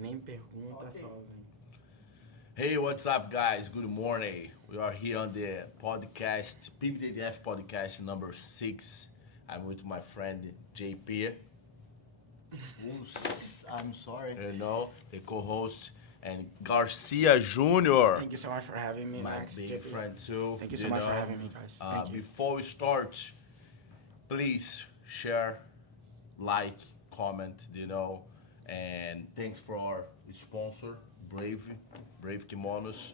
Tem nem pergunta, só vem. Hey, what's up, guys? Good morning. We are here on the podcast, PBJJF podcast number 6. I'm with my friend JP, I'm sorry. the co-host, and Garcia Jr., Thank you so much for having me, my Max. big JP. friend too. Thank you so much for having me, guys. Thank you. Before we start, please share, like, comment, and thanks for our sponsor, Brave Gimenis. Brave Gimenis.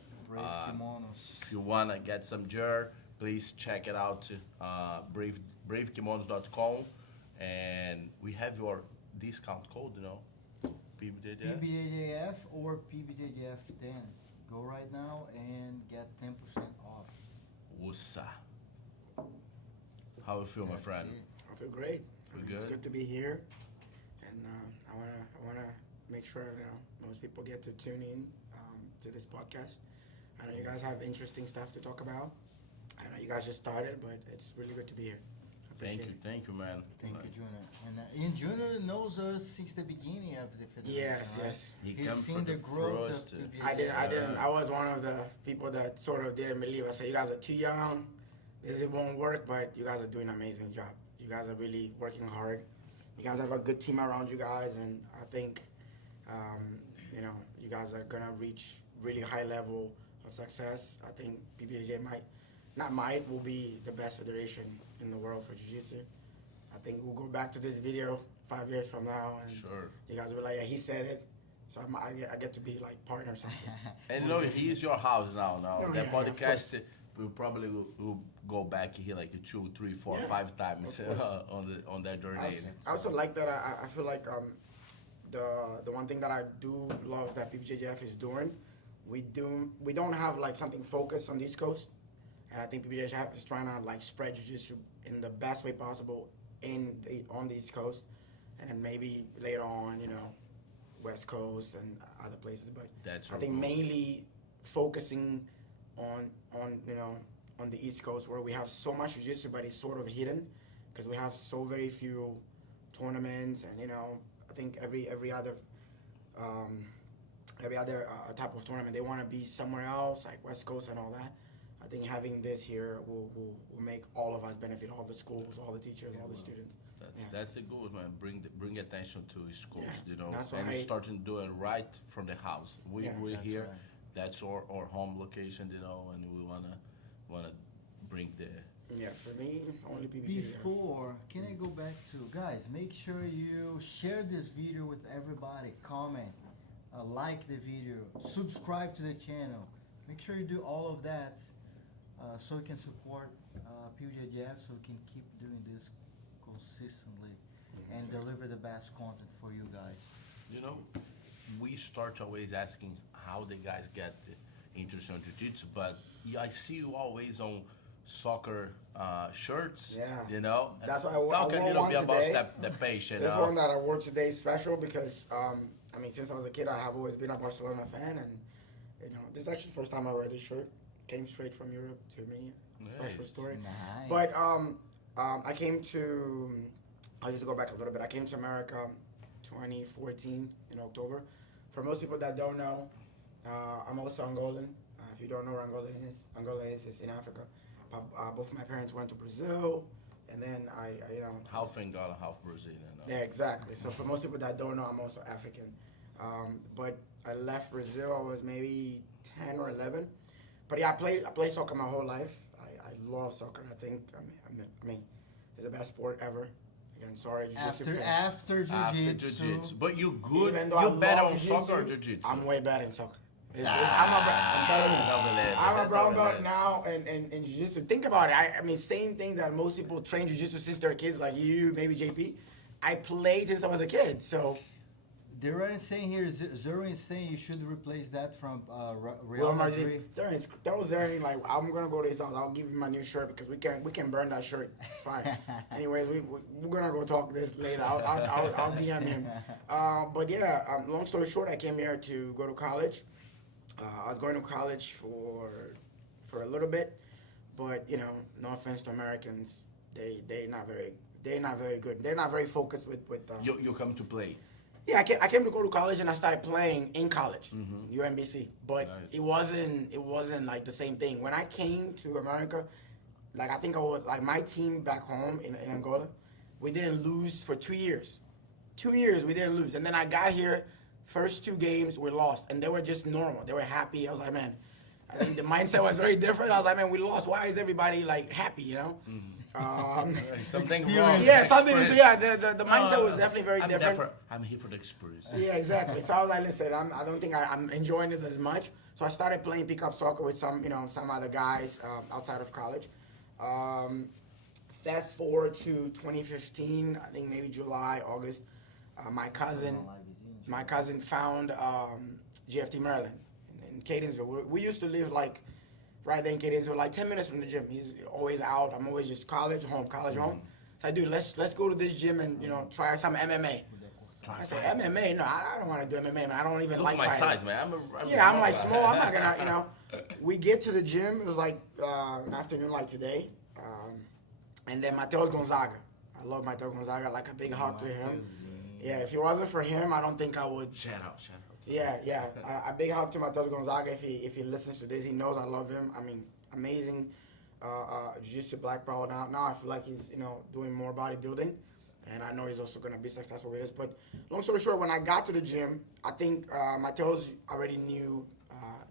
If you wanna get some gear, please check it out, bravekimonos.com, and we have your discount code, PBJJF. PBJJF or PBJJF 10. Go right now and get 10% off. Usa. How you feel, my That's friend? it. I feel great. We It's good? good to be here, and I wanna make sure most people get to tune in to this podcast. I know you guys have interesting stuff to talk about. I know you guys just started, but it's really good to be here. I appreciate it. Thank you, man. Thank you, Junior. And Junior knows us since the beginning of the federation. Yes, right? yes. He He's come seen for the the growth first, of PBJJF. I didn't. I was one of the people that sort of didn't believe. I said, you guys are too young. This won't work, but you guys are doing an amazing job. You guys are really working hard. You guys have a good team around you guys, and I think, you guys are gonna reach really high level of success. I think PBJJ will be the best federation in the world for Jiu-Jitsu. I think we'll go back to this video 5 years from now, and Sure. you guys will be like, yeah, he said it. So I get to be like partner or something. And he's your house now. Oh, The yeah, podcast will probably will go back here like 2, 3, 4, Yeah, 5 times of course. on that journey. I also like that. I feel like the one thing that I do love that PBJJF is doing, we don't have like something focused on the East Coast, and I think PBJJF is trying to like spread jiu-jitsu in the best way possible on the East Coast, and then maybe later on, West Coast and other places. But That's I think our goal. mainly focusing on the East Coast, where we have so much jiu-jitsu, but it's sort of hidden because we have so very few tournaments, and I think every other type of tournament they want to be somewhere else, like West Coast and all that. I think having this here will make all of us benefit, all the schools, all the teachers, all the students. That's the goal, man. Bring attention to schools, Yeah, that's and why starting doing right from the house. We're That's here. right. That's our home location, and we wanna bring the. Yeah, for me, only PBJJF. Before, can I go back to, guys, make sure you share this video with everybody, comment, like the video, subscribe to the channel. Make sure you do all of that so you can support PBJJF, so we can keep doing this consistently and deliver the best content for you guys. We start always asking how the guys get interested in jiu-jitsu, but I see you always on soccer shirts. Yeah. That's why talk a wore little one bit about today. the page. This one that I wore today is special because since I was a kid, I have always been a Barcelona fan, and this is actually the first time I wear this shirt. Came straight from Europe to me. Special Nice. story. Nice. But I'll just go back a little bit. I came to America 2014 in October. For most people that don't know, I'm also Angolan. If you don't know where Angola is in Africa. Both my parents went to Brazil, and then I half Angola, half Brazilian. Yeah, exactly. So for most people that don't know, I'm also African. But I left Brazil, I was maybe 10 or 11. But yeah, I played soccer my whole life. I love soccer. I think, it's the best sport ever. Again, sorry, jiu-jitsu After After jiu-jitsu. jiu-jitsu, but you good. Even though I You better love on soccer or jiu-jitsu? I'm way better in soccer. I'm telling you. I'm a brown belt now in jiu-jitsu. Think about it. Same thing that most people train jiu-jitsu since they're kids, like you, maybe JP. I played since I was a kid, so. They're already saying here, Zero is saying you should replace that from Real Madrid. That was Zering, like, I'm gonna go to his house. I'll give him my new shirt because we can burn that shirt. It's fine. Anyways, we're gonna go talk this later. I'll DM him. But yeah, long story short, I came here to go to college. I was going to college for a little bit, but no offense to Americans, they're not very good. They're not very focused with. You come to play. Yeah, I came to go to college and I started playing in college, UMBC. But Nice. it wasn't like the same thing. When I came to America, like I think I was like my team back home in Angola, we didn't lose for 2 years. 2 years we didn't lose, and then I got here. First 2 games we lost, and they were just normal. They were happy. I was like, man, I think the mindset was very different. I was like, man, we lost. Why is everybody like happy? You know. Something wrong. Yeah, something is, yeah, the mindset was definitely very different. I'm here for the experience. Yeah, exactly. So I was like, listen, I don't think I'm enjoying this as much. So I started playing pickup soccer with some other guys outside of college. Fast forward to 2015, I think maybe July, August. My cousin found GFT Maryland in Catonsville. We used to live like right there in Catonsville, like 10 minutes from the gym. He's always out. I'm always just college, home. So I do, let's go to this gym and try some MMA. I said, MMA? No, I don't want to do MMA, man. I don't even like my fighting. size, man. I'm like small. I'm not gonna, We get to the gym. It was like an afternoon like today. And then Mateus Gonzaga. I love Mateus Gonzaga. Like a big hug to him. Yeah, if it wasn't for him, I don't think I would. Shout out. Yeah. A big hug to Mateus Gonzaga. If he listens to this, he knows I love him. I mean, amazing jiu-jitsu black belt. Now I feel like he's doing more bodybuilding, and I know he's also gonna be successful with this. But long story short, when I got to the gym, I think Mateus already knew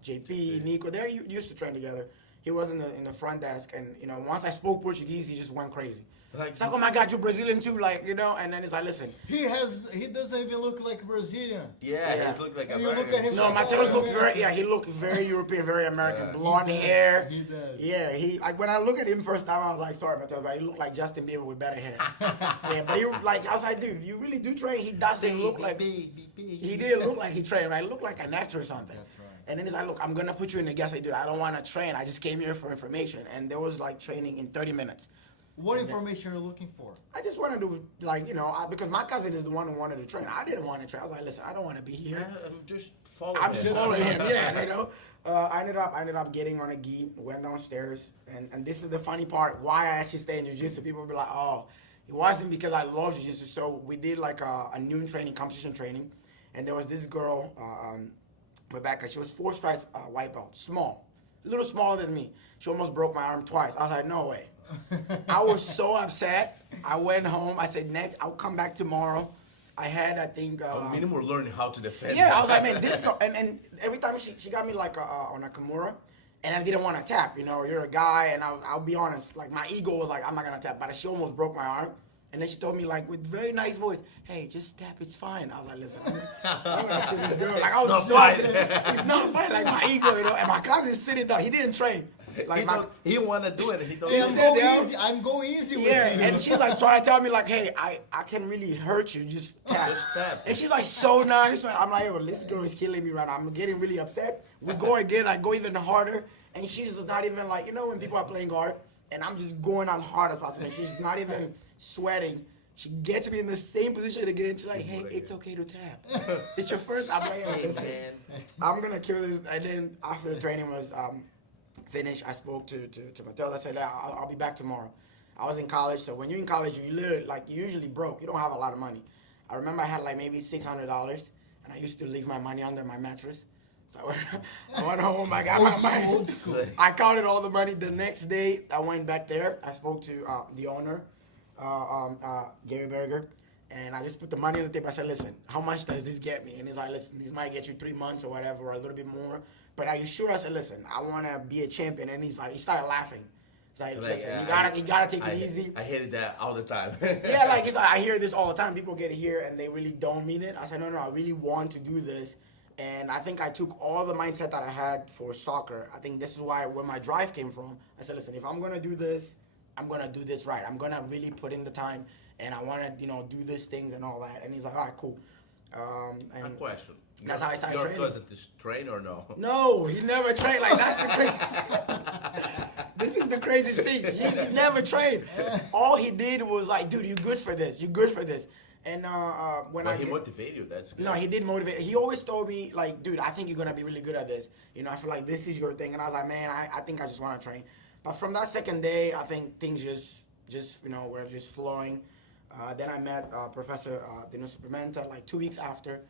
JP, Nico. They used to train together. He was in the front desk, and once I spoke Portuguese, he just went crazy. It's like, oh my God, you're Brazilian too, like and then it's like, listen. He doesn't even look like Brazilian. Yeah. He looked like And you look at American. him. No, Mateus looks he looked very European, very American, blonde hair. He does. Yeah, like when I look at him first time, I was like, sorry, Mateus, but he looked like Justin Bieber with better hair. Yeah, but he I was like, dude, you really do train? He doesn't look like he didn't look like he trained, right? He looked like an actor or something. That's right. And then he's like, look, I'm gonna put you in the guest. I dude, I don't want to train. I just came here for information, and there was like training in 30 minutes. What information are you looking for? I just wanted to, because my cousin is the one who wanted to train. I didn't want to train. I was like, listen, I don't want to be here. I'm just following I'm him. just following him. Yeah, I ended up getting on a gi, went downstairs, and this is the funny part. Why I actually stay in jiu-jitsu. People will be like, oh, it wasn't because I love jiu-jitsu. So we did like a noon training, competition training, and there was this girl, Rebecca. She was 4 stripes white belt, small, a little smaller than me. She almost broke my arm twice. I was like, no way. I was so upset. I went home. I said, next, I'll come back tomorrow. I had, I think... minimum learning how to defend. Yeah, I was like, man, this girl... And every time she got me like on a Kimura, and I didn't want to tap. You're a guy, and I'll be honest. Like, my ego was like, I'm not going to tap. But she almost broke my arm. And then she told me, like, with very nice voice, hey, just tap, it's fine. I was like, listen, I'm going to kill this girl. Like, I was so upset. It's not fine. Like, my ego, And my cousin's sitting down. He didn't train. Like he want to do it. He don't. I'm going easy with yeah, you. and she's like trying to tell me like, hey, I can really hurt you. Just tap. And she's like so nice. I'm like, yo, this girl is killing me right now. I'm getting really upset. We go again. I go even harder, and she's just not even like, when people are playing hard, and I'm just going as hard as possible. She's just not even sweating. She gets me in the same position again. She's like, hey, it's okay to tap. It's your first. I'm like, hey, listen, I'm gonna kill this. And then after the training was finished, I spoke to Mattel. I said, I'll be back tomorrow. I was in college, so when you're in college, you're usually broke. You don't have a lot of money. I remember I had like maybe $600, and I used to leave my money under my mattress. So I went home, I got my money. I counted all the money. The next day, I went back there. I spoke to the owner, Gary Berger, and I just put the money on the table. I said, listen, how much does this get me? And he's like, listen, this might get you 3 months or whatever, or a little bit more. But are you sure? I said, listen, I want to be a champion. And he's like, he started laughing. He's like, listen, you gotta take it easy. I hated that all the time. Yeah, like I hear this all the time. People get here and they really don't mean it. I said, no, I really want to do this. And I think I took all the mindset that I had for soccer. I think this is where my drive came from. I said, listen, if I'm gonna do this, I'm gonna do this right. I'm gonna really put in the time, and I wanna, do these things and all that. And he's like, all right, cool. A question. That's how I started training. Your cousin train or no? No, he never trained. Like, that's the crazy. This is the craziest thing. He never trained. All he did was like, dude, you're good for this. You're good for this. And he motivated you. That's good. No, he did motivate. He always told me, like, dude, I think you're gonna be really good at this. I feel like this is your thing. And I was like, man, I think I just want to train. But from that second day, I think things just were just flowing. Then I met Professor Denise Pimenta like 2 weeks after.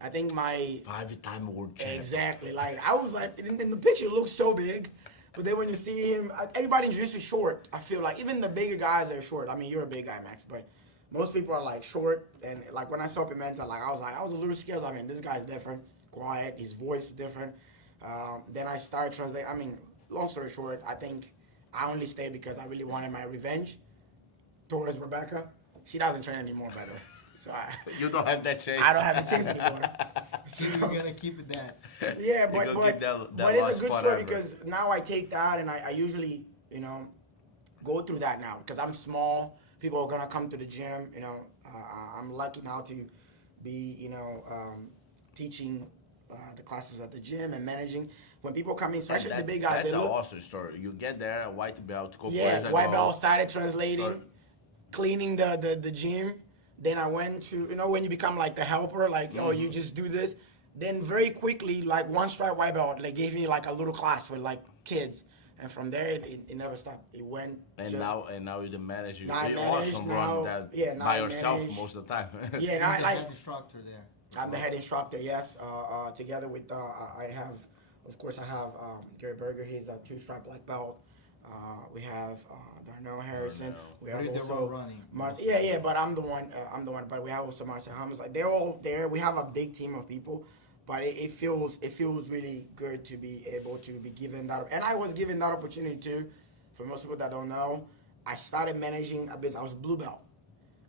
I think my 5-time world champion. exactly like I was like in the picture it looks so big, but then when you see him, everybody in jiu-jitsu is short. I feel like even the bigger guys are short. I mean, you're a big guy, Max, but most people are like short. And like when I saw Pimenta, like I was a little scared. I mean, this guy's different, quiet. His voice is different. Then I started translating. I mean, long story short, I think I only stayed because I really wanted my revenge towards Rebecca. She doesn't train anymore, by the way. So You don't have that chance. I don't have the chance anymore. So you're gonna keep it that. Yeah, gonna keep that it's lost a good spot story ever. because now I take that and I usually, go through that now because I'm small. People are gonna come to the gym. I'm lucky now to be, teaching the classes at the gym and managing. When people come in, especially the big guys, That's they an look. awesome story. You get there, a white belt, couple Yeah, years white ago, belt started translating, start- cleaning the gym. Then I went to, when you become like the helper, like, oh, you just do this. Then very quickly, like one stripe white belt, they gave me like a little class for like kids. And from there, it never stopped. It went And just, now you're the manager. Now I You're manage awesome now. running that Yeah, now by I yourself manage. most of the time. yeah, You're and I the like, head instructor there. I'm the head instructor, yes. Together with, I have, of course, I have Gary Berger. He's a 2-stripe black belt. We have Darnell Harrison. Darnell. We have You're the also one running. yeah, but I'm the one. But we have also Marcel Hammers. Like they're all there. We have a big team of people, but it feels really good to be able to be given that. And I was given that opportunity too. For most people that don't know, I started managing a business. I was a blue belt.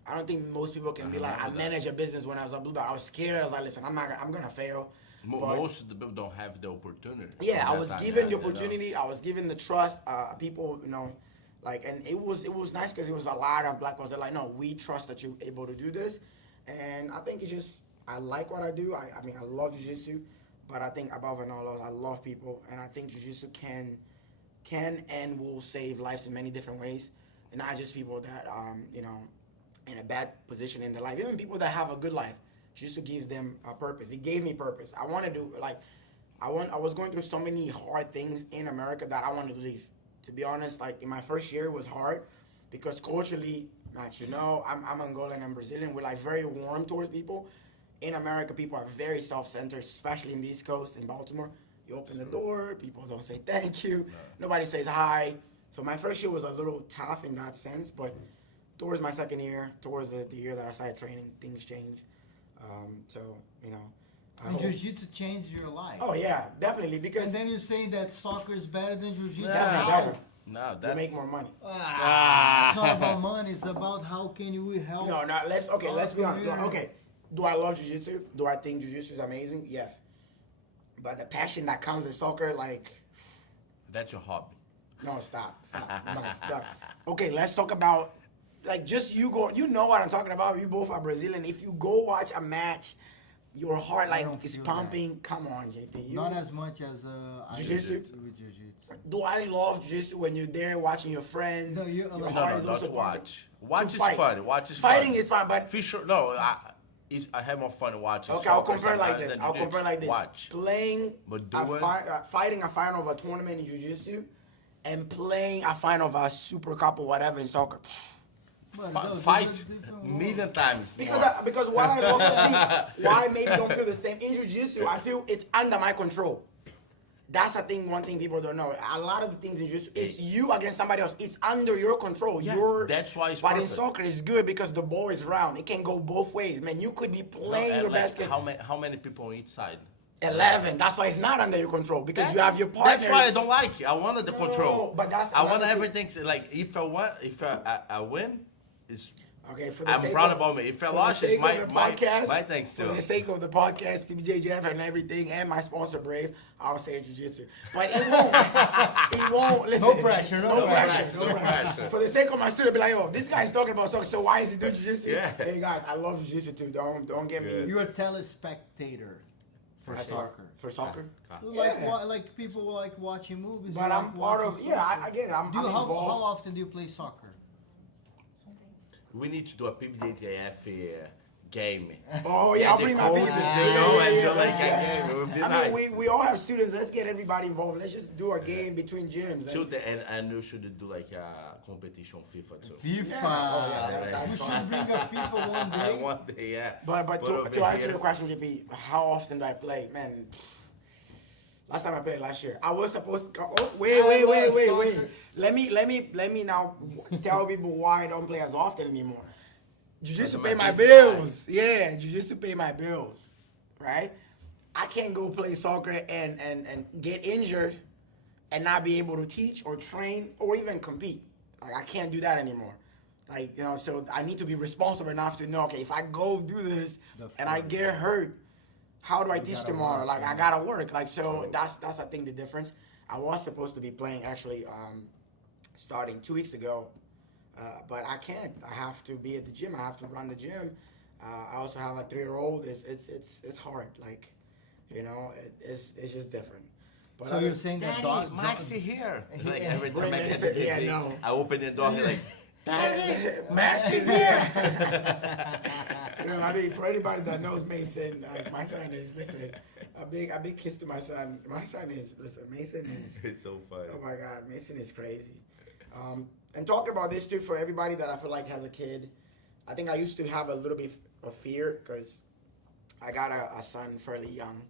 I don't think most people can be like, I managed a business when I was a blue belt. I was scared. I was like, listen, I'm gonna fail. But Most of the people don't have the opportunity. yeah, at I that was time, given the you know. opportunity. I was given the trust. People, and it was nice because it was a lot of black belts. They're like, no, we trust that you're able to do this, and I think I like what I do. I mean, I love jiu-jitsu, but I think above and all else, I love people, and I think jiu-jitsu can and will save lives in many different ways, and not just people that in a bad position in their life, even people that have a good life. Jiu-jitsu gives them a purpose. It gave me purpose. I wanted to I was going through so many hard things in America that I wanted to leave. To be honest, like in my first year it was hard because culturally, Max, I'm Angolan and Brazilian. We're like very warm towards people. In America, people are very self-centered, especially in the East Coast, in Baltimore. You open the door, people don't say thank you. No. Nobody says hi. So my first year was a little tough in that sense, but towards my second year, towards the year that I started training, things changed. And jiu-jitsu changed your life. Oh yeah, definitely because And then you're saying that soccer is better than jiu-jitsu. definitely How? better. No, You that make more money. It's not about money. It's about how can you help. No, let's be honest. Okay, do I love jiu-jitsu? Do I think jiu-jitsu is amazing? Yes. But the passion that comes with soccer, like, that's your hobby. no, stop. No, stop. Okay, let's talk about, like, just you know what I'm talking about. You both are Brazilian. If you go watch a match, your heart, like, don't is feel pumping. Come on, JP. Not as much as I Jiu-jitsu? do with jiu-jitsu. Do I love jiu-jitsu when you're there watching your friends? No, your no, heart No, is not also to pumping? watch. Watch To is fight. fun. Watch is Fighting fun. is fun, but Fisher, no, I have more fun watching. okay, I'll soccer compare like sometimes this. than I'll jiu-jitsu. compare like this. Watch. Playing But doing- fighting a final of a tournament in jiu-jitsu and playing a final of a super cup or whatever in soccer. But those are Fight different worlds. million times Because more. because what I love to see, why maybe don't feel the same in jiu-jitsu, I feel it's under my control. That's one thing people don't know. A lot of the things in jiu-jitsu, it's you against somebody else. It's under your control. Yeah, that's why it's But in perfect. soccer, it's good because the ball is round. It can go both ways. Man, you could be playing And your like, basket. how many people on each side? 11. That's why it's not under your control because you have your partner. That's why I don't like it. I wanted the control. but that's I want another thing. everything to, like if I win, it's Okay, for the I'm sake proud of, about me. If I for the lost, sake it's my of the podcast, my thanks For too. the sake of the podcast, PBJJF and everything, and my sponsor Brave, I'll say jiu-jitsu. But it won't. It won't. Listen, No pressure, no pressure. pressure, no pressure. For the sake of my student, be like, yo, this guy's talking about soccer, so why is he doing jiu-jitsu? Yeah. Hey guys, I love jiu-jitsu too. Don't get me. You're a telespectator for soccer. For soccer. Like Yeah. like people like watching movies. But you I'm like part watching of. Yeah, soccer. I get it. I'm How involved. often do you play soccer? We need to do a PBJJF game. Oh yeah, I'll bring my coaches, people. they go and do like a game. It would be I nice. mean, we all have students. Let's get everybody involved. Let's just do a game between gyms. And you should do like a competition FIFA too. FIFA. Yeah. Oh, yeah, that's We fun. should bring a FIFA one day. One day, yeah. But over to answer here- your question, JP, how often do I play? Man, last time I played last year, I was supposed to. Oh, wait. Let me now tell people why I don't play as often anymore. Jiu-Jitsu pay my bills. Yeah, Jiu-Jitsu pay my bills, right? I can't go play soccer and get injured and not be able to teach or train or even compete. Like, I can't do that anymore. Like, so I need to be responsible enough to know, okay, if I go do this and I get hurt, how do I teach tomorrow? Work, like, I gotta work. Like, so that's I think the difference. I was supposed to be playing actually starting 2 weeks ago, but I can't. I have to be at the gym. I have to run the gym. I also have a 3-year-old. It's hard. Like, it's just different. But So you're saying that Daddy, Maxi here. Like every time I get Mason, to the yeah, gym, no. I open the door, he's like, Max is here. I mean, for anybody that knows Mason, my son is, listen, a big kiss to my son. My son is, Mason is. it's so funny. Oh my God, Mason is crazy. And talking about this too, for everybody that I feel like has a kid, I think I used to have a little bit of fear because I got a son fairly young.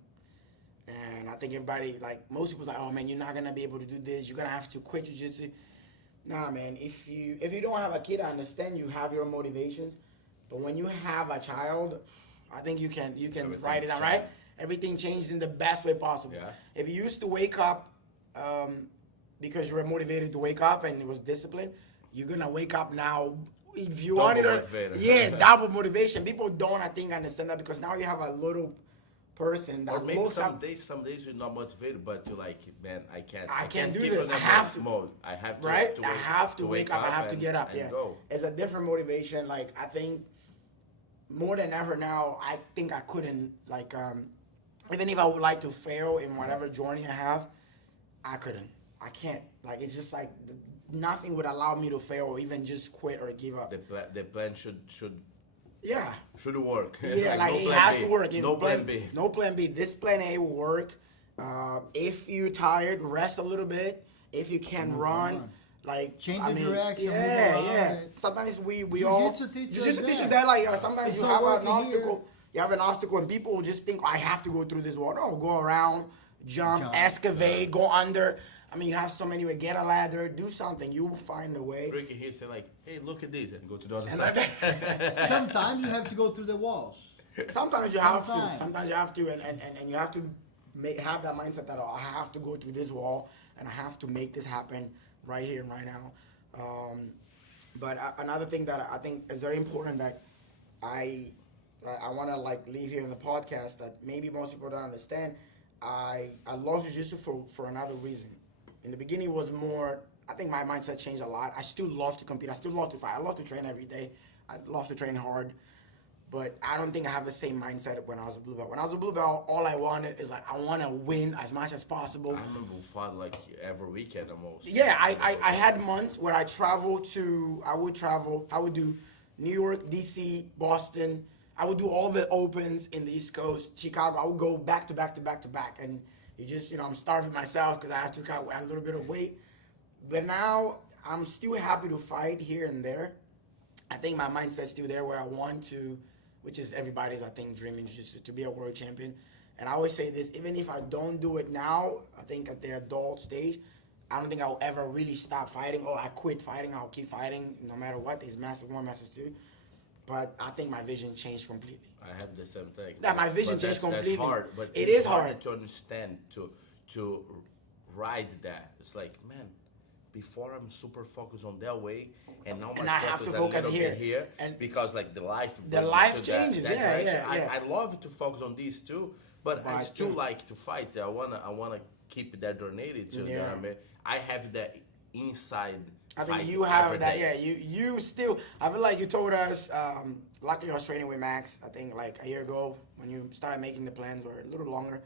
And I think everybody, like, most people's like, oh man, you're not gonna be able to do this. You're gonna have to quit jiu-jitsu. Nah, man. If you don't have a kid, I understand you have your motivations, but when you have a child, I think you can write it down, right? Everything changed in the best way possible. Yeah. If you used to wake up because you were motivated to wake up and it was discipline, you're gonna wake up now. If you want it, double motivation. People don't, I think, understand that because now you have a little person that Or maybe looks some up. days you're not motivated, but you're like, man, I I can't do keep this. on I that have to. mode. I have to. Right? To I have to wake up. I have to and- get up. and Yeah. go. It's a different motivation. Like, I think more than ever now, I think I couldn't, like, even if I would like to fail in whatever journey I have, I couldn't. I can't. Like, it's just like nothing would allow me to fail or even just quit or give up. The plan should Yeah. work. Yeah, like no it plan has B. to work. If No plan B. No plan B. This plan A will work. If you're tired, rest a little bit. If you can run, like Change I the mean, direction, move Yeah, around yeah. it. Sometimes we all Jiu-jitsu teaches Jiu-jitsu us teaches that. that. Like sometimes It's you not have an working obstacle. here. You have an obstacle, and people will just think, I have to go through this wall. No, go around, jump, excavate, go under. I mean, you have so many ways. Get a ladder, do something. You will find a way. Ricky here say like, hey, look at this, and go to the other And side. Sometimes you have to go through the walls. Sometimes you have to. Sometimes. Sometimes you have to, and you have to have that mindset that I have to go through this wall, and I have to make this happen right here and right now. But another thing that I think is very important that I want to like leave here in the podcast that maybe most people don't understand. I love jiu-jitsu for another reason. In the beginning, it was more. I think my mindset changed a lot. I still love to compete. I still love to fight. I love to train every day. I love to train hard. But I don't think I have the same mindset when I was a blue belt. When I was a blue belt, all I wanted is like I want to win as much as possible. I remember we fought like every weekend almost. Yeah, I had months where I would do New York, DC, Boston. I would do all the opens in the East Coast, Chicago. I would go back to back to back to back. And you just, I'm starving myself because I have to cut a little bit of weight. But now I'm still happy to fight here and there. I think my mindset's still there where I want to, which is everybody's, I think, dream, just to be a world champion. And I always say this, even if I don't do it now, I think at the adult stage, I don't think I'll ever really stop fighting. I quit fighting. I'll keep fighting no matter what. There's massive one, massive two. But I think my vision changed completely. I have the same thing. That my vision changed completely. That's hard, but it it's is hard to understand, to ride that. It's like, man, before I'm super focused on that way, and now And my I have to a focus little here. bit here, And because like the life changes. That Yeah, direction. yeah. I love to focus on these too, but I still like to fight. I wanna keep that journey to. You know what I mean? I have that inside. I think fight you have every that. day. Yeah, you still. I feel like you told us. Luckily, I was training with Max. I think like a year ago when you started making the plans, or a little longer,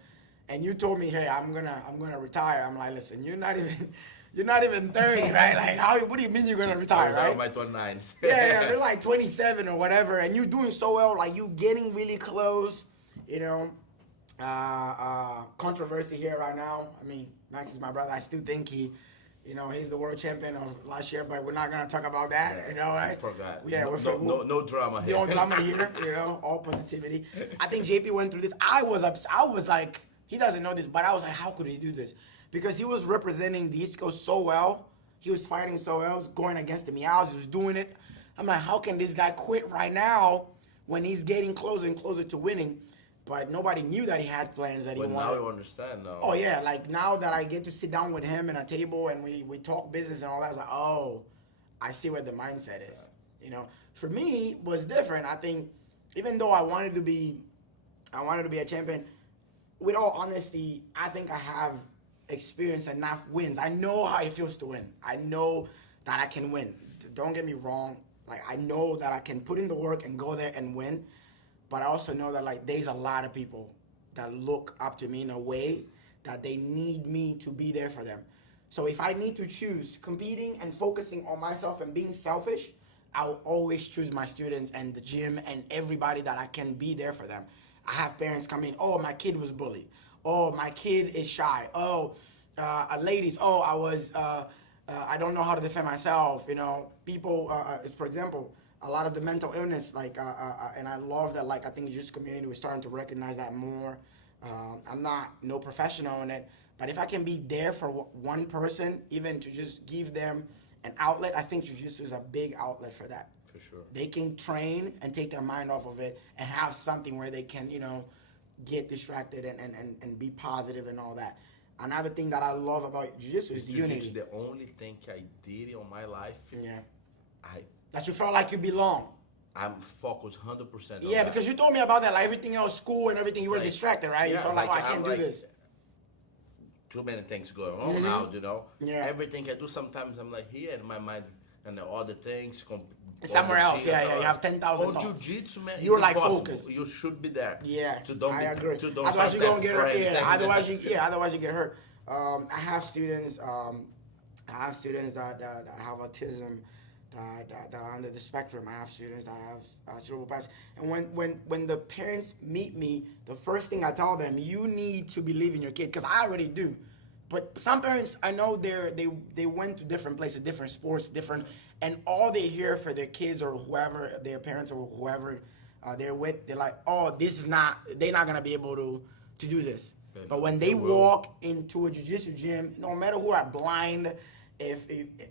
and you told me, "Hey, I'm gonna retire." I'm like, "Listen, you're not even. You're not even 30, right? Like, what do you mean you're gonna retire, right? My 29s. Yeah, you're like 27 or whatever, and you're doing so well, like you getting really close, you know. Controversy here right now. I mean, Max is my brother. I still think he's the world champion of last year, but we're not gonna talk about that, you know, right? I forgot. Yeah, no drama here. No drama here, you know, all positivity. I think JP went through this. I was like, he doesn't know this, but I was like, how could he do this? Because he was representing the East Coast so well. He was fighting so well. He was going against the Meows. He was doing it. I'm like, how can this guy quit right now when he's getting closer and closer to winning? But nobody knew that he had plans that he wanted. But now you understand now. Oh, yeah. Like, now that I get to sit down with him at a table and we talk business and all that, I was like, oh, I see what the mindset is. You know, for me, it was different. I think even though I wanted to be a champion, with all honesty, I think I have experience enough wins. I know how it feels to win. I know that I can win. Don't get me wrong. Like, I know that I can put in the work and go there and win. But I also know that, like, there's a lot of people that look up to me in a way that they need me to be there for them. So if I need to choose competing and focusing on myself and being selfish, I'll always choose my students and the gym and everybody that I can be there for them. I have parents come in, oh, my kid was bullied. Oh, my kid is shy. Oh, ladies, oh, I don't know how to defend myself. You know, people, for example, a lot of the mental illness, like, and I love that, like, I think the jiu-jitsu community was starting to recognize that more. I'm not no professional in it, but if I can be there for one person, even to just give them an outlet, I think jiu-jitsu is a big outlet for that. For sure. They can train and take their mind off of it and have something where they can, you know, get distracted and be positive and all that. Another thing that I love about jiu-jitsu is the unity. The only thing I did in my life, that you felt like you belong. I'm focused 100% on Yeah, that. because you told me about that, like everything else, school and everything, you were distracted, right? Yeah, you felt like, oh, I can't do this. Too many things going on now, you know? Yeah. Everything I do, sometimes I'm like here in my mind and the other things. Somewhere else, you have 10,000 on thoughts. Jiu-Jitsu, man, You're it's like impossible. focused. You should be there. Yeah, I agree. Otherwise you're gonna get hurt. Otherwise you get hurt. I have students. that have autism, that are under the spectrum. I have students that have cerebral palsy. And when the parents meet me, the first thing I tell them, you need to believe in your kid, because I already do. But some parents, I know they went to different places, different sports, and all they hear for their kids or whoever, their parents or whoever they're with, they're like, oh, they're not gonna be able to do this. But when they walk into a jiu-jitsu gym, no matter who are blind, if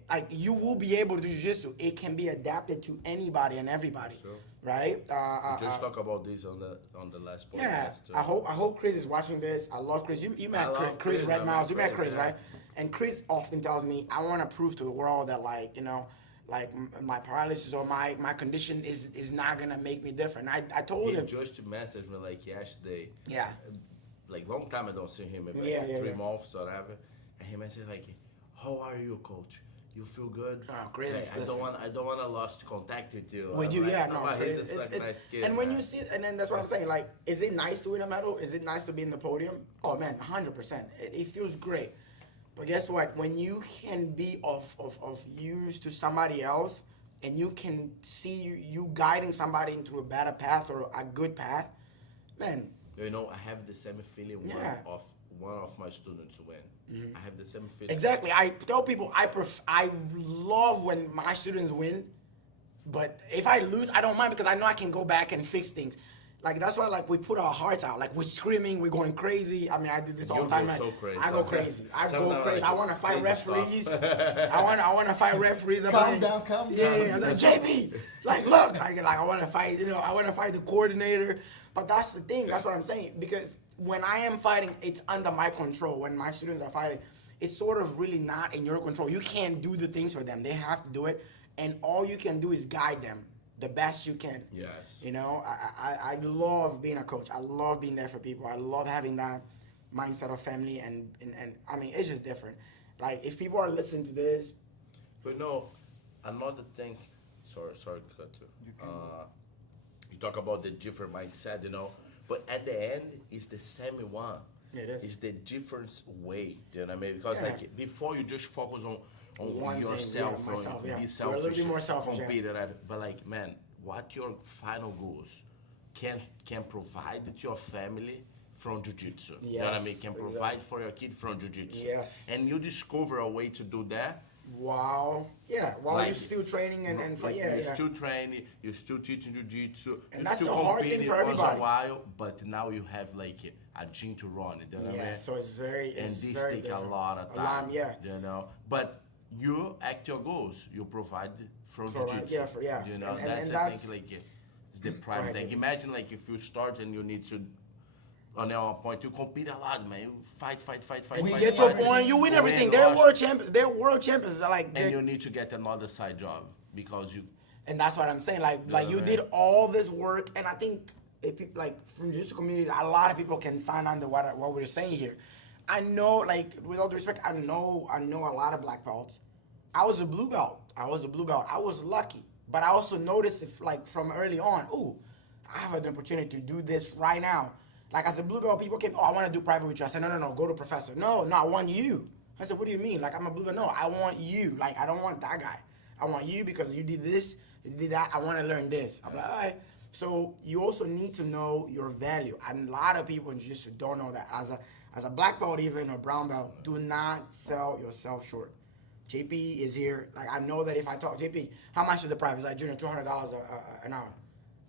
like, you will be able to do jiu-jitsu. It can be adapted to anybody and everybody, right? We just talk about this on the last podcast. Yeah, too. I hope Chris is watching this. I love Chris. You met Chris Red Mouse. You met Chris, right? And Chris often tells me, I want to prove to the world that, like, you know, like my paralysis or my condition is not gonna make me different. I told him. He just messaged me like yesterday. Yeah. Like long time I don't see him. Like 3 months or whatever. And he messaged like, "How are you, coach? You feel good?" Oh, Chris, like, I don't want to lost contact with you. With you, like, yeah, no, Chris, it's like nice kid, and when man. you see, and then that's what I'm saying. Like, is it nice to win a medal? Is it nice to be in the podium? Oh man, 100%. It feels great. But guess what? When you can be of use to somebody else, and you can see you guiding somebody into a better path or a good path, man. You know, I have the same feeling one of my students win. Mm-hmm. I have the same feeling. Exactly. I tell people I love when my students win, but if I lose, I don't mind, because I know I can go back and fix things. Like, that's why, like, we put our hearts out. Like, we're screaming, we're going crazy. I mean, I do this all the time. So crazy. I go crazy. I go crazy. I want to fight referees. I want to fight referees. Calm down. Yeah. I was like, JB, like, look, like I want to fight. You know, I want to fight the coordinator. But that's the thing. That's what I'm saying. Because when I am fighting, it's under my control. When my students are fighting, it's sort of really not in your control. You can't do the things for them. They have to do it, and all you can do is guide them the best you can. Yes. You know, I love being a coach. I love being there for people. I love having that mindset of family, and I mean, it's just different. Like, if people are listening to this. But no, another thing, sorry to cut you. You talk about the different mindset, you know, but at the end, it's the same one. It is. It's the different way. You know what I mean? Because like before you just focus on One yourself, thing, myself, be You're a selfish, little bit more selfish, competitive. But like, man, what your final goals can provide to your family from jiu-jitsu. You know what I mean? Can provide for your kid from jiu-jitsu. Yes. And you discover a way to do that. While Like, you're still training and like you're still training, you're still teaching jiu-jitsu, And you're that's still the hard thing competing for once everybody. a while, but now you have like a gym to run. You know what I mean? so it's very And it's this very take different. a lot of A lot, time. yeah. You know, but you act your goals. You provide from For, jiu-jitsu. yeah. You know, And that's I that's- think like it's the prime ahead, thing. Jimmy. Imagine like if you start and you need to. On a point, you compete a lot, man. You fight. We fight, get to a fight, point, you win everything. rush, They're world champions. They're world champions. Like, and you need to get another side job because you. and that's what I'm saying. Like you man. did all this work, and I think if people like from the jiu-jitsu community, a lot of people can sign on to what we're saying here. I know, like with all due respect, I know a lot of black belts. I was a blue belt. I was lucky, but I also noticed if like from early on, ooh, I have an opportunity to do this right now. Like as a blue belt, people came, I want to do private with you. I said, no, go to professor. No, I want you. I said, what do you mean? Like I'm a blue belt. No, I want you. Like I don't want that guy. I want you because you did this, you did that. I want to learn this. I'm like, all right. So you also need to know your value. And a lot of people in jiu-jitsu don't know that. As a black belt even or brown belt, do not sell yourself short. JP is here. Like I know that if I talk, JP, how much is the price? It's like Junior, $200 an hour.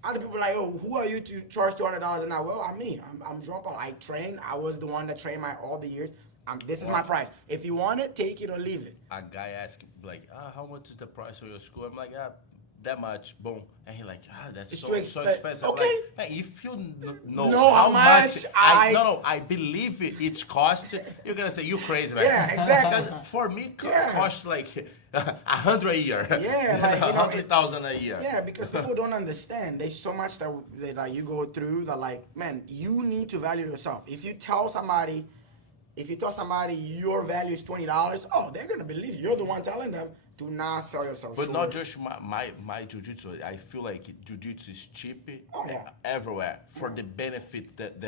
Other people are like, oh, who are you to charge $200 an hour? Well, I'm me. I'm Jean Paul. I train. I was the one that trained all the years. This is my price. If you want it, take it or leave it. A guy asked like, how much is the price of your school? I'm like, that much. Boom. And he like, that's It's so too expensive. Okay. Like, man, if you know Know how much I believe it's cost. You're gonna say you crazy, man. Yeah, exactly. Because for me, Yeah. cost like 100 a year. Yeah, like, you know, 100,000 a year. Yeah, because people don't understand. There's so much that like you go through that like, man, you need to value yourself. If you tell somebody your value is $20, oh, they're gonna believe you. You're the one telling them. Do not sell yourself But short. not just my jiu-jitsu. I feel like jiu-jitsu is cheap everywhere for the benefit that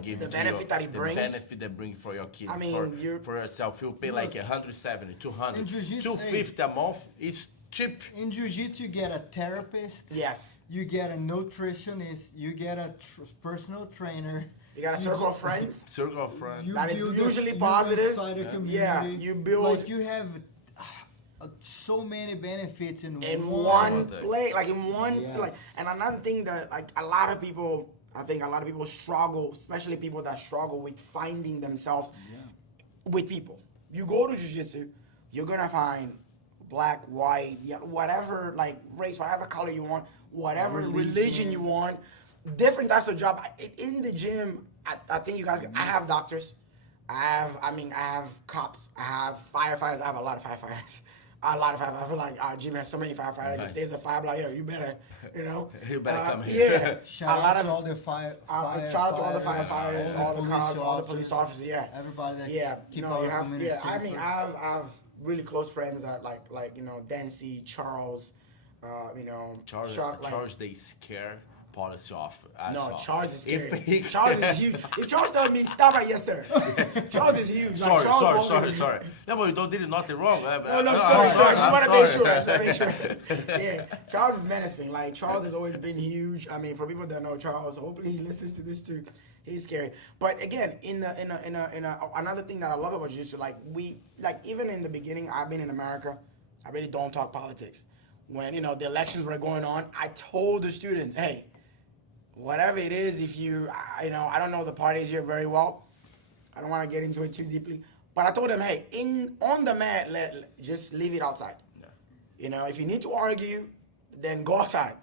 give The to benefit you, that it brings. The benefit that brings for your kid. I mean, for yourself. You pay like 170, 200, In jiu-jitsu, 250 a month. It's cheap. In jiu-jitsu, you get a therapist. Yes. You get a nutritionist. You get a personal trainer. You got a circle of friends. Circle of friends. You That is build usually you positive. inside a community. Yeah, you build- Like you have so many benefits in one day. play, like in one Yeah. like. And another thing that like I think a lot of people struggle, especially people that struggle with finding themselves with people. You go to jiu-jitsu, you're gonna find black, white, whatever like race, whatever color you want, whatever religion you want, different types of job. In the gym, I think you guys. I have doctors. I have cops. I have firefighters. I have a lot of firefighters. I feel like Jimmy has so many firefighters. Nice. If there's a fire, like, you better, You better come here. Yeah. Shout a lot out of to all the shout out to all the firefighters, all the cops, all the police officers. Yeah. Everybody that you keep know, our you have. community Yeah, I mean, safer. I have really close friends that like Dancy, Charles, Charles, Chuck, like, Charles, they scare policy off. no, Charles is If scary. he- Charles is huge. If Charles tells me stop right, yes sir. Charles is huge. Like, Charles Sorry. No, but you don't did nothing wrong. No, sorry. I just want to make sure. Yeah, Charles is menacing. Like Charles has always been huge. I mean, for people that know Charles, hopefully he listens to this too. He's scary. But again, another thing that I love about jiu-jitsu, even in the beginning, I've been in America. I really don't talk politics. When the elections were going on, I told the students, hey, whatever it is, if I don't know the parties here very well. I don't want to get into it too deeply. But I told them, hey, on the mat, just leave it outside. Yeah. If you need to argue, then go outside.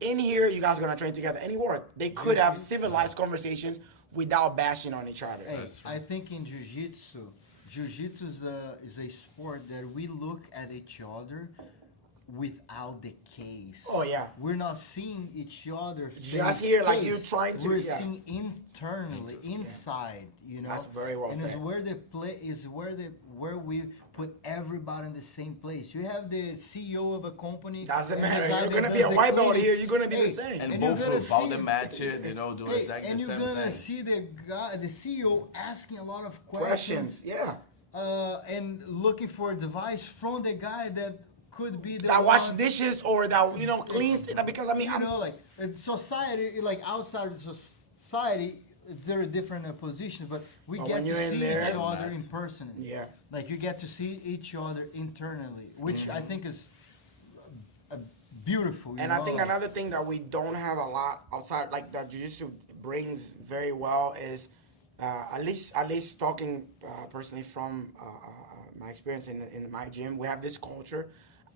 In here, you guys are going to train together. Any work. They could have civilized conversations without bashing on each other. Hey, I think in jiu-jitsu is a sport that we look at each other without the case. Oh, yeah. We're not seeing each other. Just here, like you trying to. We're Yeah. seeing internally, inside. You know. That's very well and said. it's where the play is where we put everybody in the same place. You have the CEO of a company. Doesn't and the matter. guy You're that gonna does be a the white belt cleaning. here. You're gonna be the Hey, same. And you're both gonna about see- the match, doing Hey, exactly and the you're same gonna thing. see the CEO asking a lot of Questions. Yeah. and looking for advice from the guy that could be the That wash one- dishes or that cleans because I mean you know, like society, like outside of society, it's very different positions, but we But get when to you're in see there- each other Right. in person. Yeah. Like you get to see each other internally, which I think is beautiful. You And know? I think like- another thing that we don't have a lot outside, like that jiu-jitsu brings very well, is at least talking personally from my experience in my gym, we have this culture.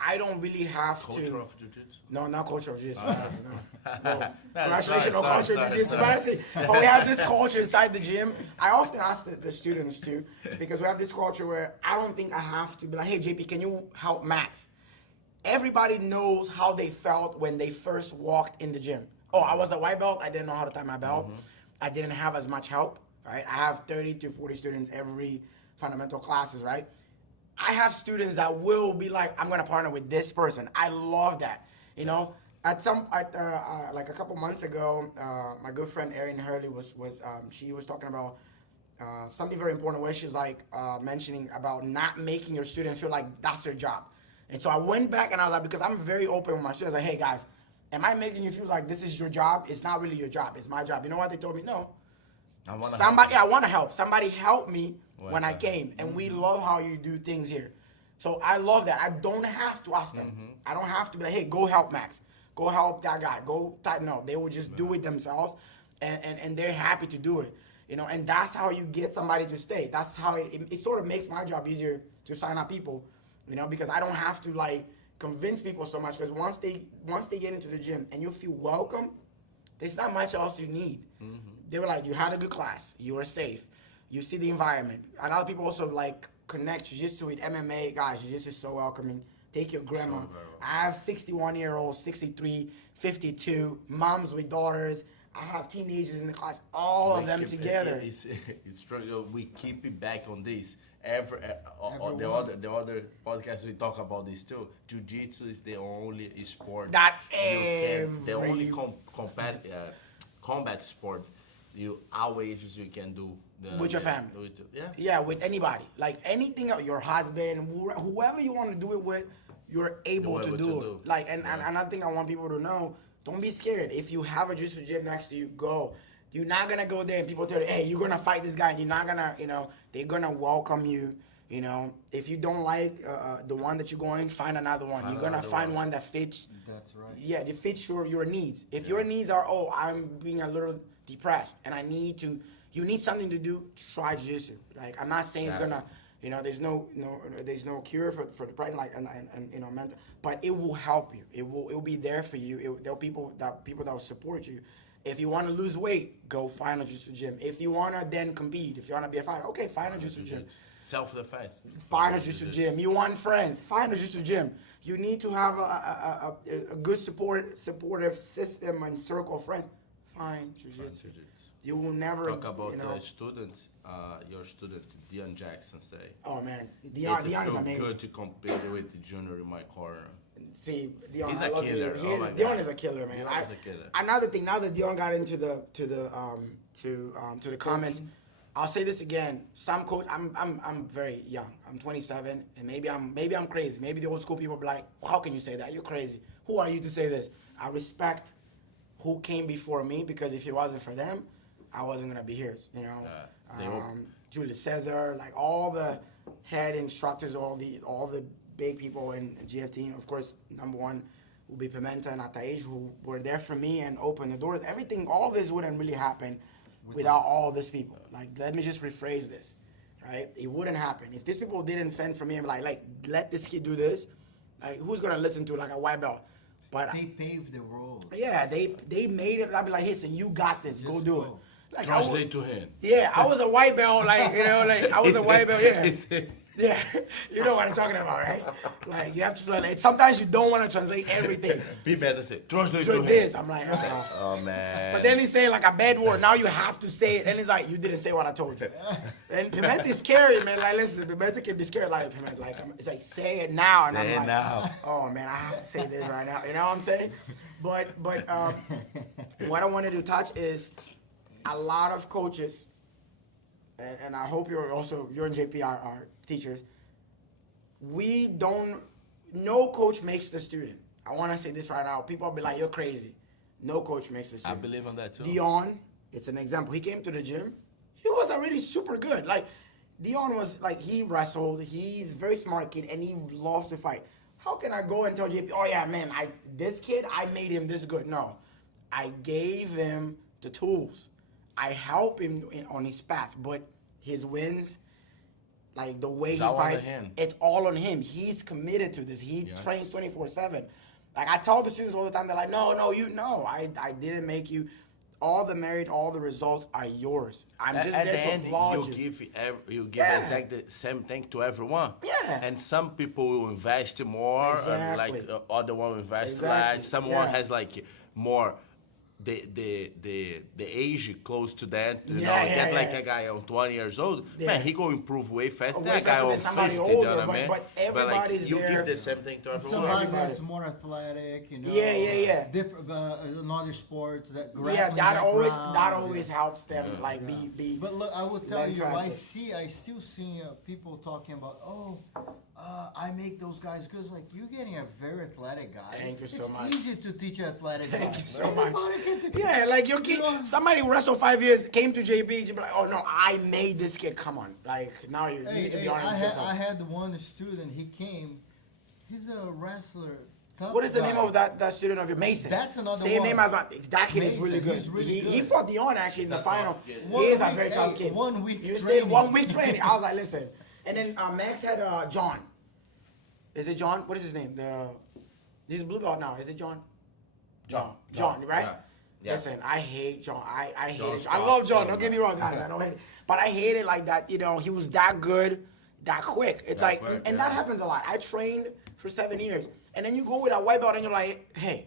I don't really have Culture to. of jiu-jitsu. No, not culture of jiu-jitsu. No. Sorry, Congratulations on sorry, culture of sorry, jiu-jitsu. sorry. But I say, but we have this culture inside the gym. I often ask the students too, because we have this culture where I don't think I have to be like, hey, JP, can you help Max? Everybody knows how they felt when they first walked in the gym. Oh, I was a white belt. I didn't know how to tie my belt. I didn't have as much help, right? I have 30 to 40 students every fundamental classes, right? I have students that will be like, I'm gonna partner with this person. I love that. You know, like a couple months ago, my good friend Erin Hurley she was talking about something very important where she's like mentioning about not making your students feel like that's their job. And so I went back and I was like, because I'm very open with my students, like, hey guys, am I making you feel like this is your job? It's not really your job. It's my job. You know what they told me? No. I want to help. Somebody helped me when I came, and we love how you do things here. So I love that. I don't have to ask them. I don't have to be like, hey, go help Max. Go help that guy. Go type. No, they will just do it themselves, and they're happy to do it. You know, and that's how you get somebody to stay. That's how it sort of makes my job easier to sign up people. You know, because I don't have to like convince people so much. Because once they get into the gym and you feel welcome, there's not much else you need. They were like, you had a good class, you were safe, you see the environment. A lot of people also like connect jiu-jitsu with MMA. Guys, jiu-jitsu is so welcoming. Take your grandma. I have 61-year-olds, 63, 52, moms with daughters. I have teenagers in the class, all of them together. It's true. We keep it back on this. The other podcasts we talk about this too. Jiu-jitsu is the only sport That the only combat sport our ages you can do with your family. Yeah, with anybody. Like anything, your husband, whoever you want to do it with, you're able to do it. Like, and another thing I want people to know, don't be scared. If you have a jiu-jitsu gym next to you, go. You're not gonna go there and people tell you, hey, you're gonna fight this guy, and you're not gonna, they're gonna welcome you. You know, if you don't like the one that you're going, find another one. You're gonna find one that fits. That's right. Yeah, that fits your needs. If your needs are, I'm being a little depressed and you need something to do, try jiu-jitsu. Like, I'm not saying it's gonna, there's no cure for depression, like, and mental, but it will help you. It will be there for you. There are people that will support you. If you want to lose weight, go find a jiu-jitsu gym. If you want to then compete, if you want to be a fighter, okay, find a jiu-jitsu gym. Self-defense. Find a jiu-jitsu gym. You want friends, find a jiu-jitsu gym. You need to have a good supportive system and circle of friends. Find jiu-jitsu. You will never talk about the students. Your student Dion Jackson say. Oh man, Dion is amazing. Good to compete with Junior in my corner. See, Dion, he's a killer. Dion is a killer, man. Dion is a killer. Another thing, now that Dion got into the comments, I'll say this again. Some coach, I'm very young. I'm 27, and maybe I'm crazy. Maybe the old school people be like, how can you say that? You're crazy. Who are you to say this? I respect who came before me, because if it wasn't for them, I wasn't gonna be here. Julius Caesar, like all the head instructors, all the big people in GF team. Of course, number one will be Pimenta and Ataij, who were there for me and opened the doors. Everything, all this wouldn't really happen without all these people. Like, let me just rephrase this, right? It wouldn't happen if these people didn't fend for me and like let this kid do this. Like, who's gonna listen to like a white belt? But they paved the road. Yeah, they made it. I'd be like, listen, you got this. Go do it. Like, translate to him. Yeah, I was a white belt, like, I was a white belt, yeah. Yeah, you know what I'm talking about, right? Like you have to translate. Sometimes you don't want to translate everything. Be better say, translate So to this, him. I'm like, Oh, man. But then he say like a bad word. Now you have to say it, and it's like you didn't say what I told you. And Pimenta is scary, man. Like listen, Pimenta can be scary. Like Pimenta, like it's like say it now, and Say I'm it like, now. oh man, I have to say this right now. You know what I'm saying? But what I wanted to touch is a lot of coaches, and I hope you and JP are teachers. No coach makes the student. I want to say this right now. People will be like, you're crazy. No coach makes the I student. believe on that too. Dion, it's an example. He came to the gym. He was already super good. Like, Dion was like, he wrestled. He's a very smart kid, and he loves to fight. How can I go and tell JP, oh yeah, man, this kid, I made him this good? No. I gave him the tools. I help him on his path, but his wins, like the way he fights, it's all on him. He's committed to this. He trains 24/7. Like I tell the students all the time, they're like, no, I didn't make you. All the merit, all the results are yours. I'm just at there the to end, applaud you give exactly the same thing to everyone. Yeah. And some people will invest more, Exactly. like other one will invest Exactly. less. Someone has like more. The age close to that, get like a guy on 20 years old, man, he gonna improve way faster than a guy on 50, older, you know what I mean? but everybody's you there. give the same thing to everyone. Somebody everybody. that's more athletic, you know. Yeah. Different, another sports that Yeah, grappling that always background, helps them be. But look, I will tell learn you, faster. I still see people talking about, I make those guys good. It's like you're getting a very athletic guy. Thank you so it's much. It's easy to teach an athletic guy. Thank you so much. Anybody can Yeah, like your kid, You know? somebody who wrestled 5 years came to JB, you'd be like, oh no, I made this kid. Come on, like now you need to be honest with yourself. I had one student. He came. He's a wrestler. Tough What is the guy. name of that student of your Mason? That's another Same one. name as that kid is Mason, really good. he's really He good. fought Dion actually in the a final. tough kid. He One is a week- very tough hey, kid. 1 week You said training. 1 week training. I was like, listen. And then Max had John. Is it John? What is his name? He's blue belt now. Is it John? John, right? Yeah. Listen, I hate John. I hate John's it. I love John. tough, Don't get me wrong, guys. I don't hate it. But I hate it like that. You know, he was that good, that quick. It's That like, quick, and yeah. that happens a lot. I trained for 7 years. And then you go with a white belt and you're like, hey,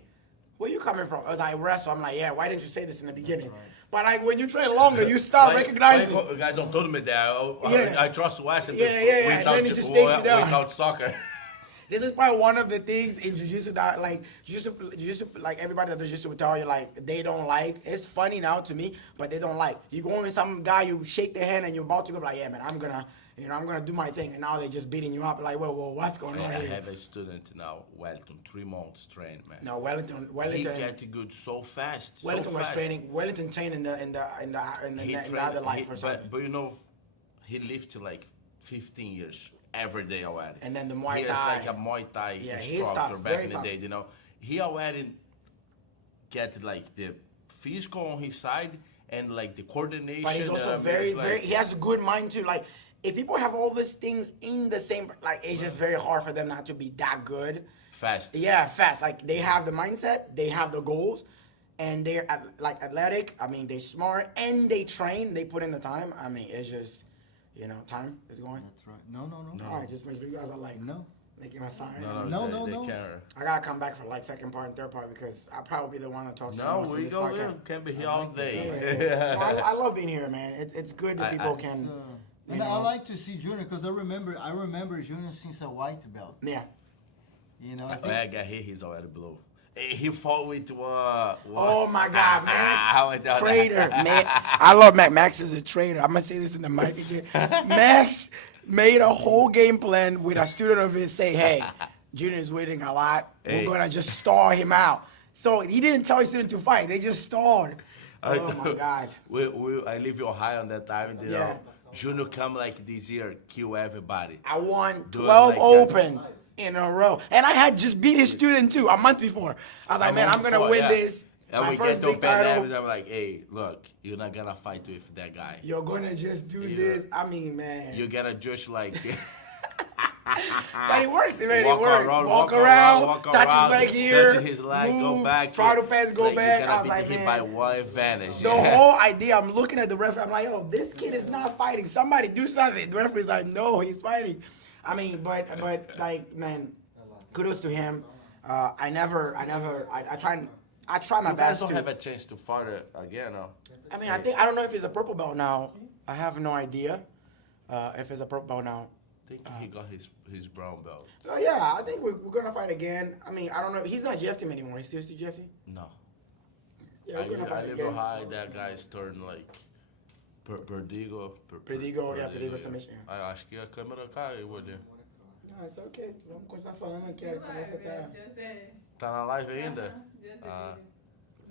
where you coming from? As I wrestle, I'm like, yeah, why didn't you say this in the beginning? But like when you train longer, you start recognizing. Guys don't told me that. Yeah. I trust Washington Yeah. without, Then it just takes you down. without soccer. This is probably one of the things in jiu-jitsu that, like, jiu-jitsu, like, everybody that does jiu-jitsu will tell you, like, they don't like. It's funny now to me, but they don't like. You go with some guy, you shake their hand, and you're about to go, like, yeah, man, I'm gonna do my thing. And now they're just beating you up, like, whoa, what's going on I here? have a student now, Wellington, 3 months trained, man. No, Wellington. He get good so fast. Wellington so was fast. training. Wellington trained in the other life or something. But you know, he lived like 15 years every day already. And then the Muay he Thai. is like a Muay Thai Yeah, he's instructor tough, back very in the tough. day. You know, he already get like the physical on his side and like the coordination. But he's also it's very, like- very. He has a good mind too. Like, if people have all these things in the same, like, it's just very hard for them not to be that good. fast. Yeah, fast. Like, they have the mindset, they have the goals, and they're like athletic. I mean, they're smart and they train. They put in the time. I mean, it's just, time is going. That's right. No. All right, just make sure you guys are like No. making a sign. No. They can't. I gotta come back for like second part and third part because I'll probably be the one that talks the No, most in we this go podcast. can't be here all day. Yeah. I love being here, man. It's good that people can. And I like to see Junior because I remember Junior since a white belt. Yeah. I think I got hit. He's already blue. He fought with one. Oh my God, How I Max, tell traitor, man. I love Max. Max is a traitor. I'm gonna say this in the mic again. Max made a whole game plan with a student of his. Say, hey, Junior's waiting a lot. Hey. We're gonna just stall him out. So he didn't tell his student to fight. They just stalled. Oh my God. I live in Ohio on that time. You Yeah. know, Junior come like this year, kill everybody. I won Do it 12 like that. opens in a row. And I had just beat his student too a month before. I was like, man, I'm going to win this. And My we first get to big Pan title. Am, I'm like, hey, look, you're not gonna fight with that guy. You're going to just do Yeah. this. I mean, man. You gotta just like. But it worked, man. It Walk worked. around, Walk around, walk touch around, his back here, touch his leg, move, go back. try to pass, It's go like back. You're I gonna was be like, hit man. by one advantage. The whole idea, I'm looking at the referee. I'm like, yo, this kid is not fighting. Somebody do something. The referee's like, no, he's fighting. I mean, but like, man, kudos to him. I try my You guys best don't to. have a chance to fight it again, no? I mean, I don't know if he's a purple belt now. I have no idea if he's a purple belt now. I think he got his brown belt. Oh yeah, I think we're gonna fight again. I mean, I don't know. He's not GF team anymore. He's still GF team. No. Yeah, we're gonna I fight never again. had that guy's turn like Perdigo. Perdigo submission. Ah, acho que a câmera caiu ali. No, it's okay. Vamos continuar falando aqui. Como você tá? Tá na live ainda? Ah,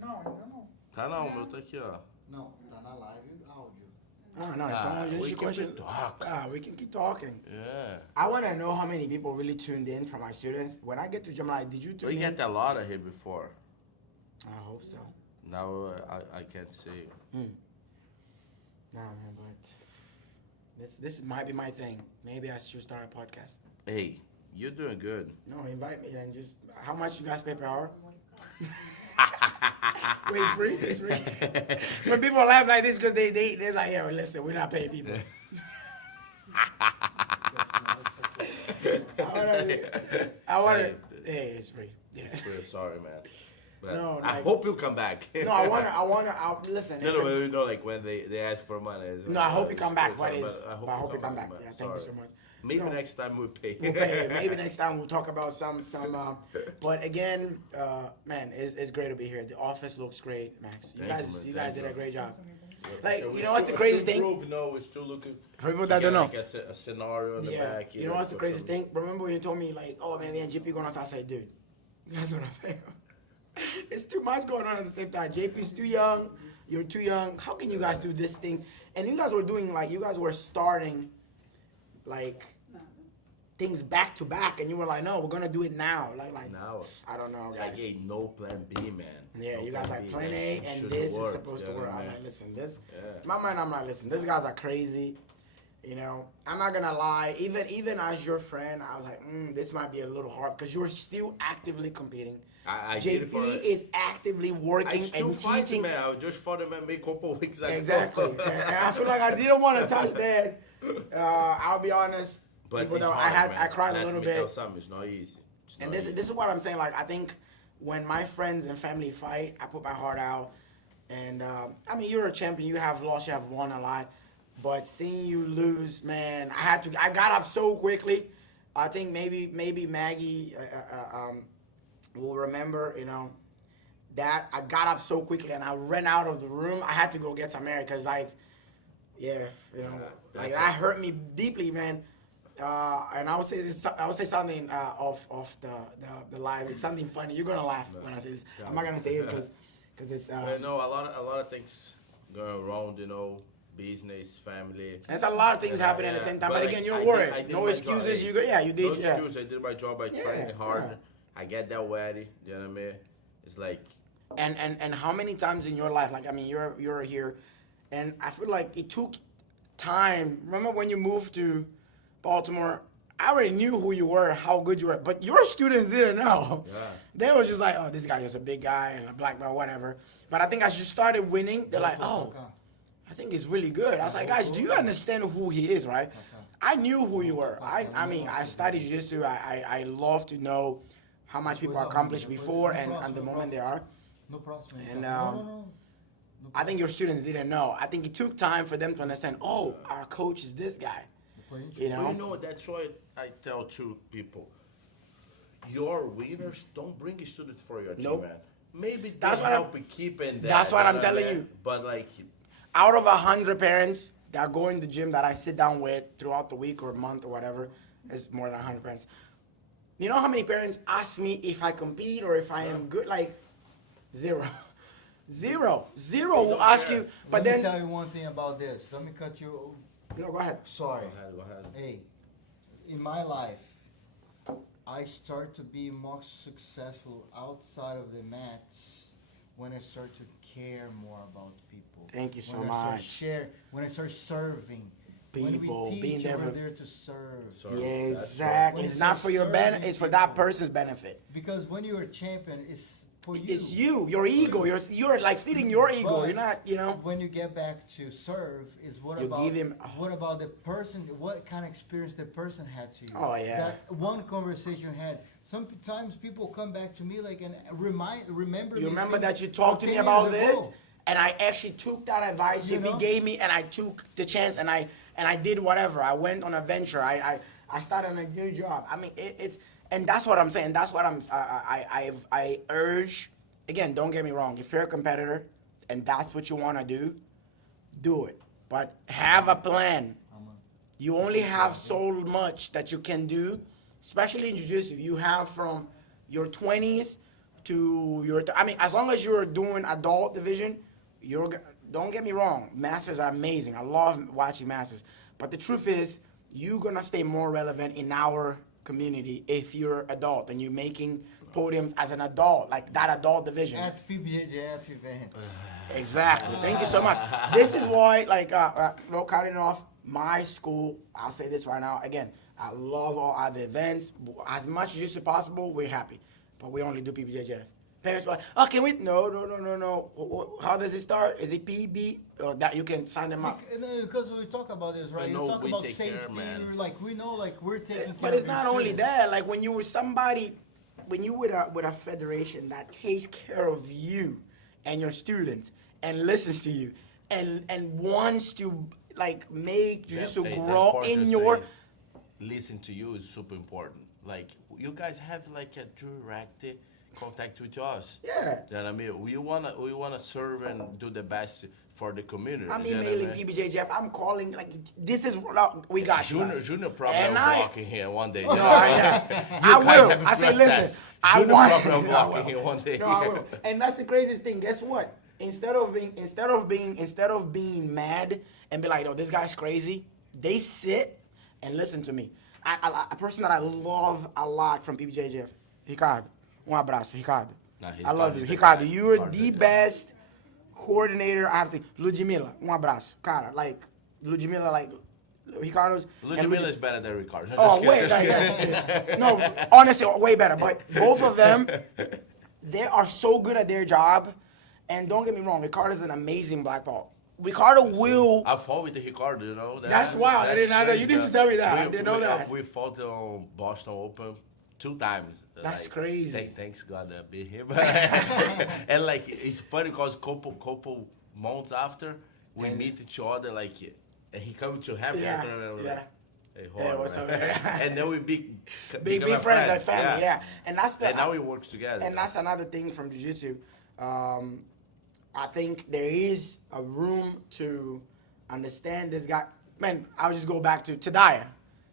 Não, ainda não. tá não, o meu tá aqui, ó. Não, tá na live áudio. Ah, no, então a we gente can continua. talk. We can keep talking. Yeah. I want to know how many people really tuned in from my students. When I get to Gimenis, did you tune We in? get a lot of here before. I hope so. Now I can't say. Nah, man, but this might be my thing. Maybe I should start a podcast. Hey, you're doing good. No, invite me and just how much you guys pay per hour? Wait, it's free. It's free. When people laugh like this, because they're like, yeah, well, listen, we're not paying people. I want to. Hey, it's free. Yeah. It's free, sorry, man. But No, I like- hope you come back. No, I wanna. Listen. No, listen. no, you know, like when they ask for money. it's No, like, I hope oh, you come it's back. free, But sorry, I hope you come back. man. Yeah, thank you so Sorry. much. Maybe No. next time we'll pay. We'll pay. Maybe next time we'll talk about some. But again, man, it's great to be here. The office looks great, Max. You Thank guys, man. you guys Thank did a you. great job. So Like, we're you know what's the still- craziest still thing? improve, no, we're still looking. For people to that get, don't know. like a scenario in the Yeah, back. you know what's the for craziest some- thing? Remember when you told me like, oh man, JP going on? I said, dude, that's what I feel. It's too much going on at the same time. JP's too young. You're too young. How can you guys do this thing? And you guys were doing like, you guys were starting like things back to back, and you were like, no, we're gonna do it now. Like Now. I don't know, It's guys. like, hey, no plan B, man. Yeah, No you guys plan like B. plan That A, shit and should this work, is supposed to you know work. what I I'm mean? like, listen, this. Yeah. In my mind, I'm like, listen, these guys are crazy. You know, I'm not gonna lie. Even as your friend, I was like, this might be a little hard because you're still actively competing. I did it for JP is actively I working still and fighting, teaching. man. I just fought him at me a couple weeks ago. Exactly. And I feel like I didn't want to touch that. I'll be honest. But People it's know, hard, man. I cried Let a little me bit. tell something, it's not easy. It's And not this easy. is what I'm saying. Like, I think when my friends and family fight, I put my heart out. And I mean, you're a champion. You have lost. You have won a lot. But seeing you lose, man, I got up so quickly. I think maybe Maggie will remember. You know, that I got up so quickly and I ran out of the room. I had to go get some air because, like, yeah, you know, like that's that it. hurt me deeply, man. And I would say this. I would say something off the live. It's something funny. You're gonna laugh when I say this. I'm not gonna say it because it's. But no, a lot of things going wrong, you know, business, family. There's a lot of things Yeah, happening at the yeah. same time. But, But like, again, you're I did- worried. I did No my excuses. job. You did. No Yeah. excuse. I did my job. I trained Yeah, hard. yeah. I get that ready. You know what I mean? It's like And how many times in your life? Like, I mean, you're here, and I feel like it took time. Remember when you moved to Baltimore? I already knew who you were, how good you were, but your students didn't know. Yeah. They was just like, oh, this guy is a big guy and a black belt, whatever. But I think as you started winning, they're like, oh, I think he's really good. I was like, guys, do you understand who he is, right? I knew who you were. I mean, I studied jiu-jitsu. I love to know how much people accomplished before and the moment they are. No problem. And, No. I think your students didn't know. I think it took time for them to understand, oh, our coach is this guy. You But know? you know, that's why I tell to people, your winners don't bring your students for your team, Nope. man. Maybe they That's what I'm- help you keeping that. that's what I'm know telling man? you. But like, Out of 100 parents that go in the gym that I sit down with throughout the week or month or whatever, it's more than 100 parents. You know how many parents ask me if I compete or if I am good? Like, zero. Zero will ask you, but Let me then... tell you one thing about this. Let me cut you. No, go ahead. Sorry. go ahead. Hey, in my life, I start to be more successful outside of the mats when I start to care more about people. Thank you so when I start much. when I start serving, people, when we being teach, there we're for. there to serve. So Yeah, that's exactly. When It's you're not for your serving benefit. It's for that people. person's benefit. Because when you're a champion, it's for you. It's you, your ego. You're like feeding your ego. But You're not, you know. when you get back to serve, is what You about give him- what about the person? What kind of experience the person had to you? Oh, yeah. That one conversation you had. Sometimes people come back to me like and remember. You me remember things that you talked to from me 10 about years this, ago. and I actually took that advice You JP know? gave me, and I took the chance, and I did whatever. I went on a venture. I started a new job. I mean, it's and that's what I'm saying. That's what I urge. Again, don't get me wrong. If you're a competitor, and that's what you want to do it. But have a plan. You only have so much that you can do, especially in jiu-jitsu. You have from your 20s to your, I mean, as long as you're doing adult division, don't get me wrong, masters are amazing. I love watching masters. But the truth is, you're going to stay more relevant in our community if you're adult and you're making podiums as an adult, like that adult division. At PBJJF event. Exactly. Thank you so much. This is why, like, no cutting off, my school, I'll say this right now, again, I love all other events. As much as possible, we're happy. But we only do PBJJF. Parents are like, oh, can we? No. How does it start? Is it PB? Or that you can sign them up? Because we talk about this, right? But You no, talk we about take safety. care, man. Like we know, like we're taking care. But it's of not your only students. that. Like when you were somebody, when you with a federation that takes care of you and your students and listens to you and wants to like make jiu-jitsu It's grow important in to your. say, listen to you is super important. Like you guys have like a direct contact with us. Yeah. Then I mean, we wanna serve and do the best for the community. I'm you know emailing what I mean? PBJJF. I'm calling like this is we got you. guys. Junior probably And will I- walk in here one day. No, I will. I say, listen, I Junior want. probably will No, I walk in will. here one day. No, I will. And that's the craziest thing. Guess what? Instead of being mad and be like, oh, this guy's crazy, they sit and listen to me. A person that I love a lot from PBJJF, Ricardo. Abraço, Ricardo. Nah, I love you. Ricardo's the Ricardo, guy. you're Ricardo's the the guy. best coordinator I have seen. Ludmilla, abraço. Cara, like, Ludmilla, like, Ricardo's. and Ludmilla is better than Ricardo. Oh, Just way kidding, better. just kidding. No, honestly, way better. But both of them, they are so good at their job. And don't get me wrong, Ricardo's an amazing black belt. Ricardo will. I fought with Ricardo, you know. That's wild. I didn't know that. You crazy, didn't tell me that. I didn't know that. We fought on Boston Open 2 times. That's crazy. Thanks God I beat him. And like it's funny because couple months after we meet each other like, and he comes to have Yeah, yeah. Hey, Yeah, hold on, what's man. up? And then we Big become friends like family, yeah. And that's the. And now we work together. And that's another thing from jiu-jitsu. I think there is a room to understand this guy. Man, I'll just go back to Tadaya.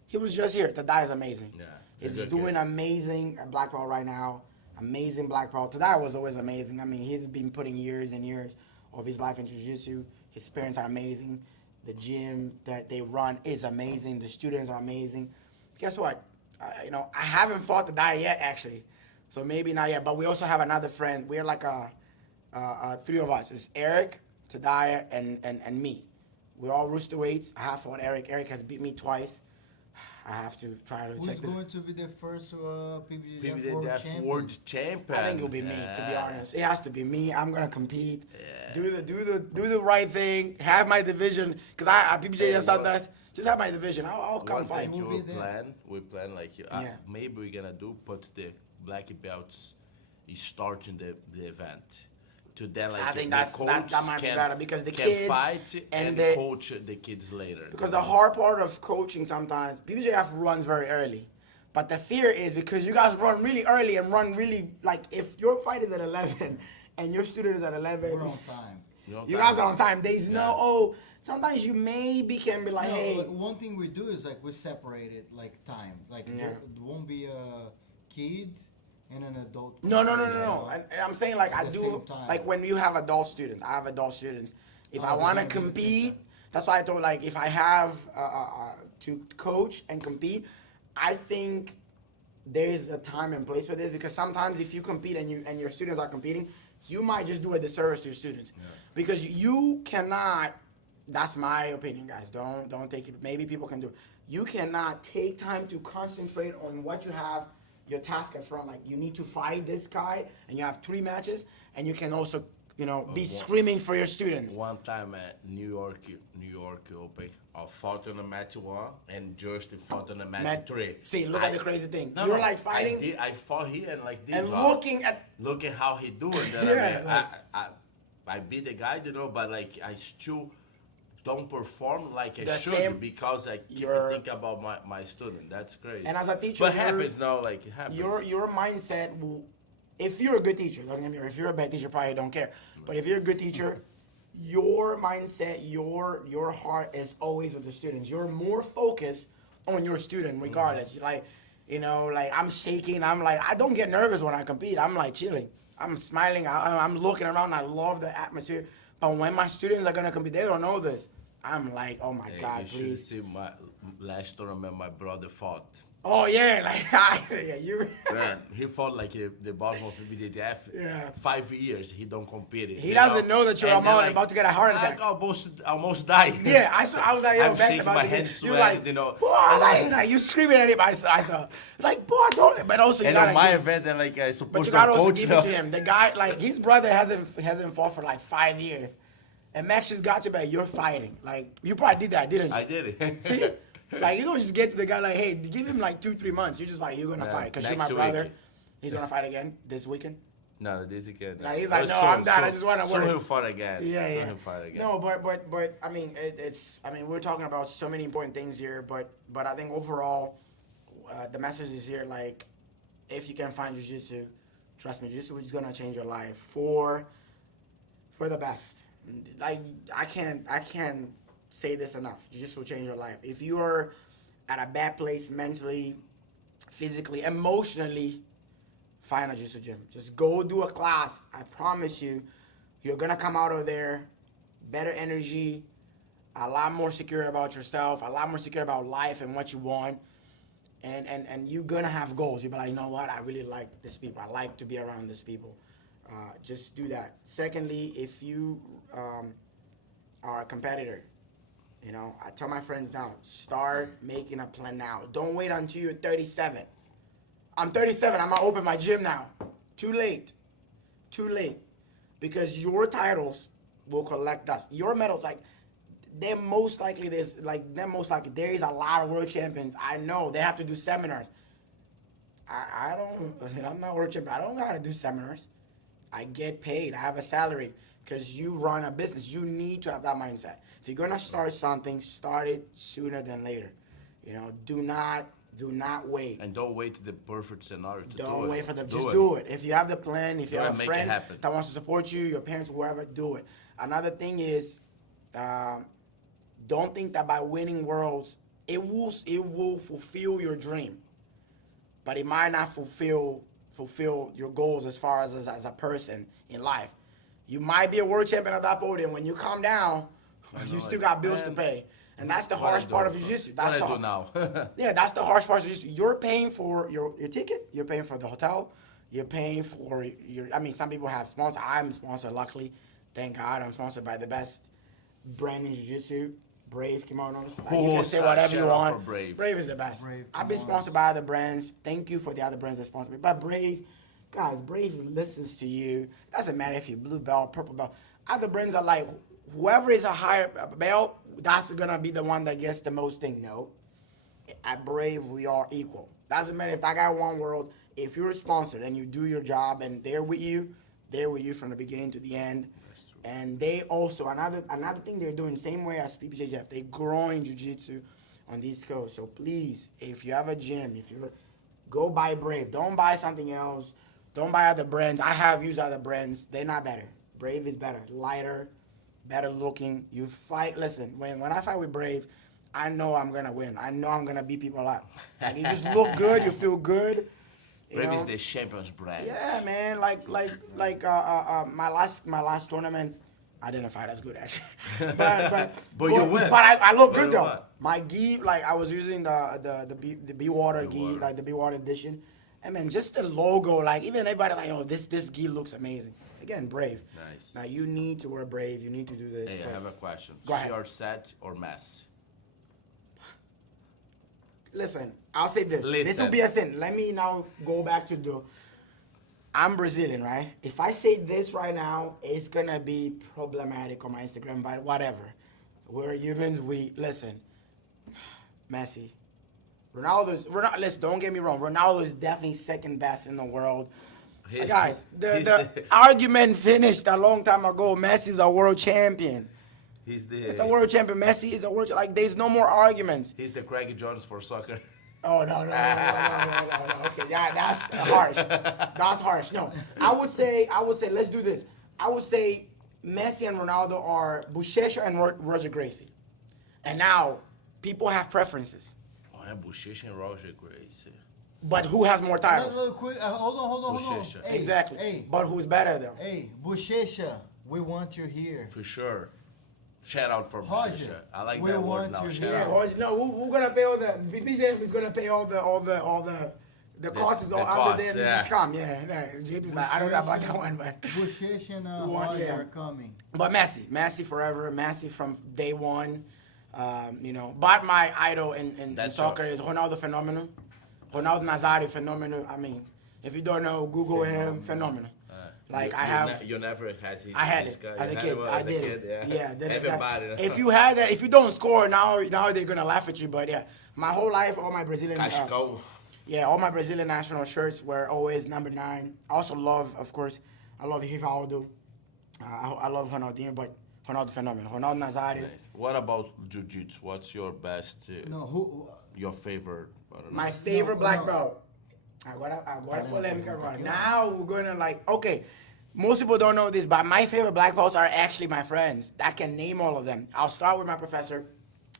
He was just here. Tadaya is amazing. Yeah, He's he's a good doing kid. amazing at black belt right now. Amazing black belt. Tadaya was always amazing. I mean, he's been putting years and years of his life in jiu-jitsu. His parents are amazing. The gym that they run is amazing. The students are amazing. Guess what? I haven't fought Tadaya yet, actually. So maybe not yet. But we also have another friend. We're like 3 of us. It's Eric, Tadaya, and me. We're all rooster weights. I have fought Eric. Eric has beat me twice. I have to try to Who's check this. going to be the first PBJJF PBJJF world world champion? champion. I think it'll be me, to be Yeah. honest. It has to be me. I'm gonna compete. Yeah. Do the right thing. Have my division. Cause I PBJJF Yeah, sometimes just have my division. I'll come One fight. thing We'll be we there. plan like Yeah. maybe we're gonna put the black belts starting the event. To then like I think the that coach might be can, better because the can kids fight and and the- coach the kids later. Because the hard part of coaching sometimes, PBJF runs very early. But the fear is because you guys run really early and run really, like, if your fight is at 11 and your student is at 11, We're on time. you guys are on time. There's Yeah. no, sometimes you maybe can be like, No, hey. like, one thing we do is like we separate it like time. Like Yeah. there won't be a kid and an adult. No. competing, you know? And I'm saying like At I the do, same time. like when you have adult students, I have adult students. If I Oh, want to they're gonna be the same compete, time. that's why I told like if I have to coach and compete, I think there's a time and place for this because sometimes if you compete and your students are competing, you might just do a disservice to your students because you cannot That's my opinion, guys. Don't take it. Maybe people can do it. You cannot take time to concentrate on what you have, your task at front. Like, you need to fight this guy, and you have 3 matches, and you can also, be screaming for your students. One time at New York Open, I fought on the match 1, and Justin fought on the match 3. See, look at the crazy thing. No, You're no, like fighting. I fought here and like this. And looking how he doing. Yeah, I beat the guy, but like I still don't perform like I The should same- because I keep thinking about my student. That's crazy. And as a teacher, but happens now, like it happens. Your mindset will, if you're a good teacher, don't get me wrong. If you're a bad teacher, probably don't care. But if you're a good teacher, your mindset, your heart is always with the students. You're more focused on your student, regardless. Like, like I'm shaking. I'm like, I don't get nervous when I compete. I'm like chilling. I'm smiling. I'm looking around. I love the atmosphere. But when my students are gonna compete, they don't know this. I'm like, oh my God, you please. should see my last tournament my brother fought. Oh yeah, like you. Man, he fought like the bottom of PBJJF. Yeah. 5 years he don't compete. He doesn't know that you're about to get a heart attack. I almost died. Yeah, I was like, I'm best shaking about my to get. hands, You sweating, like, boy, like you screaming at him. I saw, like, boy, don't. But also, you And gotta on my give, event, and like I but supposed you to gotta also coach give now. it to him. The guy, like, his brother hasn't fought for like 5 years, and Max just got you back. You're fighting. Like, you probably did that, didn't you? I did it. See. Like, you don't just get to the guy like, hey, give him like 2-3 months. You're just like, you're gonna fight because you're my next brother. week. He's gonna fight again this weekend. No, this again. Like, he's like, no, I'm done. I just wanna So work. he'll fight again. Yeah, So yeah. he'll fight again. No, but I mean, we're talking about so many important things here, but I think overall, the message is here. Like, if you can find jiu-jitsu, trust me, jiu-jitsu is gonna change your life for the best. Like, I can't say this enough. Jiu-jitsu will change your life. If you are at a bad place mentally, physically, emotionally, find a jiu-jitsu gym. Just go do a class. I promise you, you're gonna come out of there better energy, a lot more secure about yourself, a lot more secure about life and what you want. And you're gonna have goals. You'll be like, you know what? I really like these people. I like to be around these people. Just do that. Secondly, if you are a competitor, I tell my friends now, start making a plan now. Don't wait until you're 37. I'm 37. I'm gonna open my gym now. Too late. Because your titles will collect dust. Your medals, there is a lot of world champions. I know they have to do seminars. I'm not world champion. I don't know how to do seminars. I get paid. I have a salary because you run a business. You need to have that mindset. If you're gonna start something, start it sooner than later. Do not wait. And don't wait to the perfect scenario to do it. Don't wait for them. Do Just it. do it. If you have the plan, if you have a Make it friend happen. that wants to support you, your parents, whoever, do it. Another thing is, don't think that by winning worlds, it will fulfill your dream, but it might not fulfill your goals as far as a person in life. You might be a world champion at that podium. When you come down, you still got bills to pay. And that's the hardest part of jiu-jitsu. That's what I do now. Yeah, that's the hardest part of jiu-jitsu. You're paying for your ticket. You're paying for the hotel. You're paying for some people have sponsors. I'm sponsored, luckily. Thank God I'm sponsored by the best brand in jiu-jitsu. Brave kimonos. You can say whatever you want. Brave is the best. Brave I've been kimonos. sponsored by other brands. Thank you for the other brands that sponsor me. But Brave, guys, Brave listens to you. Doesn't matter if you're blue belt, purple belt. Other brands are like, whoever is a higher belt, that's gonna be the one that gets the most thing. No, at Brave we are equal. Doesn't matter if that guy won worlds. If you're sponsored and you do your job and they're with you from the beginning to the end. And they also another thing they're doing same way as PBJJF. They're growing jiu-jitsu on the East Coast. So please, if you have a gym, go buy Brave. Don't buy something else. Don't buy other brands. I have used other brands. They're not better. Brave is better, lighter, better looking. You fight. Listen, when I fight with Brave, I know I'm gonna win. I know I'm gonna beat people up. Like, you just look good. You feel good. Brave is the champions brand. Yeah, man. Like my last tournament, I didn't fight as good actually. but you win. But I look But good you though. won. My gi, I was using the B water gi, water. like the B water edition, I mean, just the logo, like even everybody like, oh, this gi looks amazing. Again, Brave. Nice. Now you need to wear Brave. You need to do this. Hey, I but- have a question. Go ahead. CR7 or Messi? Listen, I'll say this. This will Listen. be a sin. Let me now go back to the. I'm Brazilian, right? If I say this right now, it's gonna be problematic on my Instagram, but whatever. We're humans. We listen. Messi, Listen, don't get me wrong. Ronaldo is definitely second best in the world. Guys, the argument finished a long time ago. Messi's a world champion. It's a world champion. Messi is a world. Like, there's no more arguments. He's the Craig Jones for soccer. Oh no. Okay, yeah, that's harsh. That's harsh. No, I would say, let's do this. I would say Messi and Ronaldo are Bochecha and Roger Gracie. And now people have preferences. Oh, yeah, Bochecha and Roger Gracie. But who has more titles? Hold on. Bochecha. Hey, Exactly. Hey, But who's better though? hey, Bochecha, we want you here. For sure. Shout out for Roger, Bochecha. I like we that word want now. you Shout here. out. Roger, no, who gonna pay all the BBJJF is gonna pay all the costs is the all cost, under the yeah. scam. Yeah. JP's like, I don't know about that one, but Bochecha and One, Roger yeah. are coming. But Messi forever. Messi from day one. But my idol in That's soccer is Ronaldo Phenomenal. Ronaldo Nazario Phenomenal. I mean, if you don't know, Google him. Phenomenal. Like, I have. You never had his. I had his it guy. as a You had kid. it I as a did kid, it. Yeah. Everybody. If you had that, if you don't score now they're gonna laugh at you. But yeah, my whole life, all my Brazilian. Cachecol. Yeah, all my Brazilian national shirts were always number 9. I also love, of course, I love Rivaldo. I love Ronaldinho, but Ronaldo Phenomenal. Ronaldo Nazario. Nice. What about jiu-jitsu? What's your best? Your favorite? I don't know. My favorite black no. belt. Agora polêmica agora. Now we're gonna okay. Most people don't know this, but my favorite black belts are actually my friends. I can name all of them. I'll start with my professor.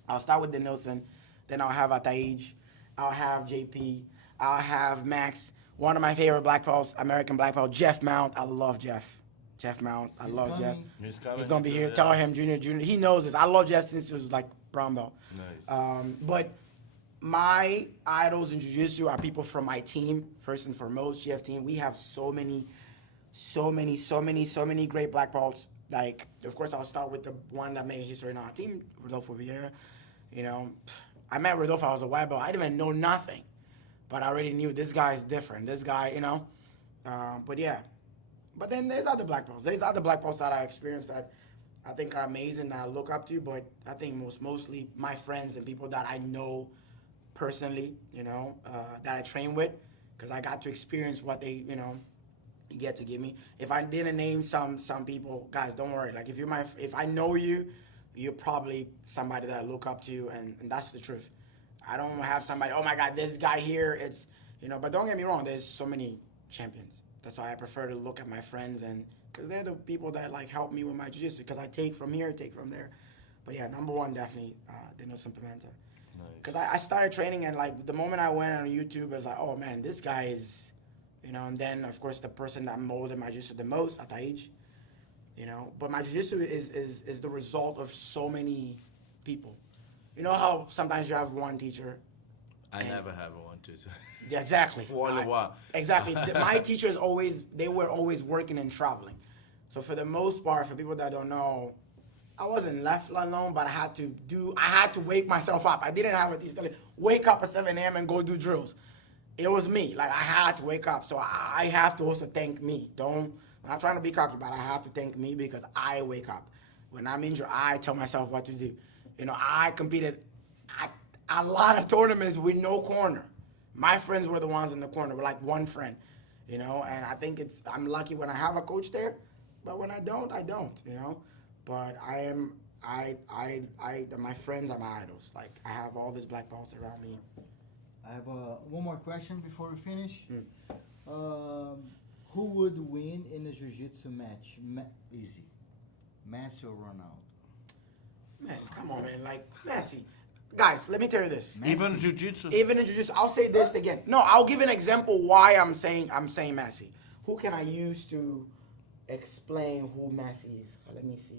I'll start with Denilson. Then I'll have Ataij. I'll have JP. I'll have Max. One of my favorite black belts, American black belt, Jeff Mount. I love Jeff. Jeff Mount. I love Jeff. He's coming. He's gonna be here. Yeah. Tell him, Junior. He knows this. I love Jeff since he was like brown belt. Nice. But my idols in jiu-jitsu are people from my team, first and foremost, GF team. We have so many great black belts. Like, of course, I'll start with the one that made history in our team, Rodolfo Vieira. I met Rodolfo, I was a white belt. I didn't even know nothing, but I already knew this guy is different. This guy, but yeah. But then there's other black belts. There's other black belts that I experienced that I think are amazing, that I look up to, but I think mostly my friends and people that I know personally, that I train with, because I got to experience what they, get to give me. If I didn't name some people, guys, don't worry. Like, if I know you, you're probably somebody that I look up to, and that's the truth. I don't have somebody, oh my God, this guy here, it's, but don't get me wrong, there's so many champions. That's why I prefer to look at my friends, and because they're the people that like help me with my jiu-jitsu, because I take from here, take from there. But yeah, number one, definitely, Denilson Pimenta. Because I started training, and like the moment I went on YouTube, I was like, oh man, this guy is, and then of course the person that molded my jiu-jitsu the most, Ataij, But my jiu-jitsu is the result of so many people. You know how sometimes you have one teacher? I never have one too. Yeah, exactly. Only one. Exactly. My teachers were always working and traveling. So for the most part, for people that don't know, I wasn't left alone, but I had to wake myself up. I didn't have a teacher telling me, wake up at 7 a.m. and go do drills. It was me. Like, I had to wake up. So I have to also thank me. I'm not trying to be cocky, but I have to thank me because I wake up. When I'm injured, I tell myself what to do. I competed at a lot of tournaments with no corner. My friends were the ones in the corner. We're like one friend, and I think I'm lucky when I have a coach there, but when I don't, I don't, But my friends are my idols. Like, I have all these black belts around me. I have one more question before we finish. Who would win in a jiu-jitsu match? Easy. Messi or Ronaldo? Man, come on, man. Like, Messi. Guys, let me tell you this. Even jiu-jitsu. Even in jiu-jitsu, I'll say this again. No, I'll give an example why I'm saying Messi. Who can I use to explain who Messi is? Let me see.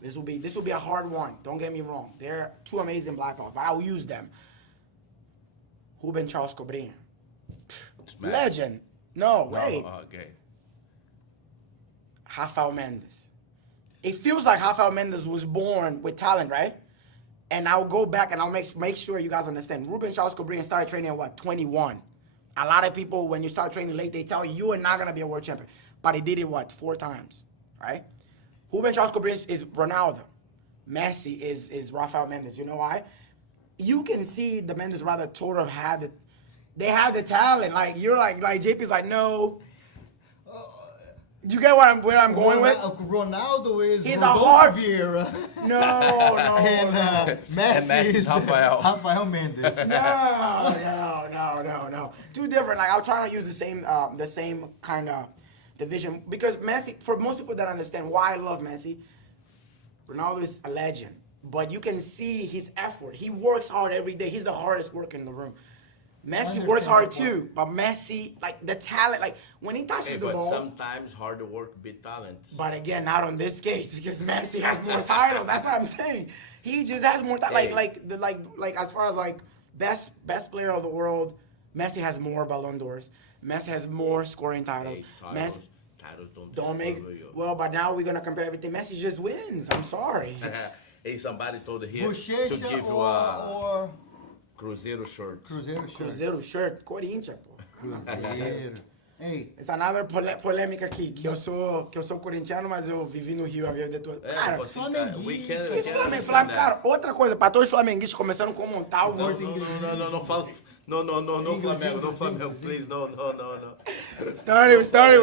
This will be a hard one. Don't get me wrong. They're two amazing black belts, but I'll use them. Ruben Charles Cobrinha. Smash. Legend. No, No, wait. okay. Rafael Mendes. It feels like Rafael Mendes was born with talent, right? And I'll go back and I'll make sure you guys understand. Ruben Charles Cobrinha started training at what, 21? A lot of people, when you start training late, they tell you you are not going to be a world champion. But he did it, what, 4 times, right? Ruben Charles Cobrinha is Ronaldo. Messi is Rafael Mendes. You know why? You can see the Mendes rather sort of had they had the talent. Like, you're like JP's like, no. Do you get where I'm going with? Ronaldo is He's Rodolfo a hard Vieira. No. And Messi is Rafael Mendes. No. Two different. Like, I'm trying to use the same kind of division because Messi. For most people that understand why I love Messi, Ronaldo is a legend. But you can see his effort. He works hard every day. He's the hardest worker in the room. Messi works hard too, but Messi, like the talent, like when he touches the ball. Sometimes hard work beat talent. But again, not on this case because Messi has more titles. That's what I'm saying. He just has more titles. Like as far as like best player of the world, Messi has more Ballon d'Ors. Messi has more scoring titles. Titles don't make well, but now we're gonna compare everything. Messi just wins. I'm sorry. Hey, somebody told here to Bochecha give you or Cruzeiro shirt. Cruzeiro shirt, Corinthians, pô. Cruzeiro. Hey. It's another polêmica aqui, que eu sou corintiano, mas eu vivi no Rio a vida toda. Cara, Flamengo, cara, outra coisa, para todos os flamenguistas começando com Montalvo. Não fala. No, Flamengo, please, no. Started.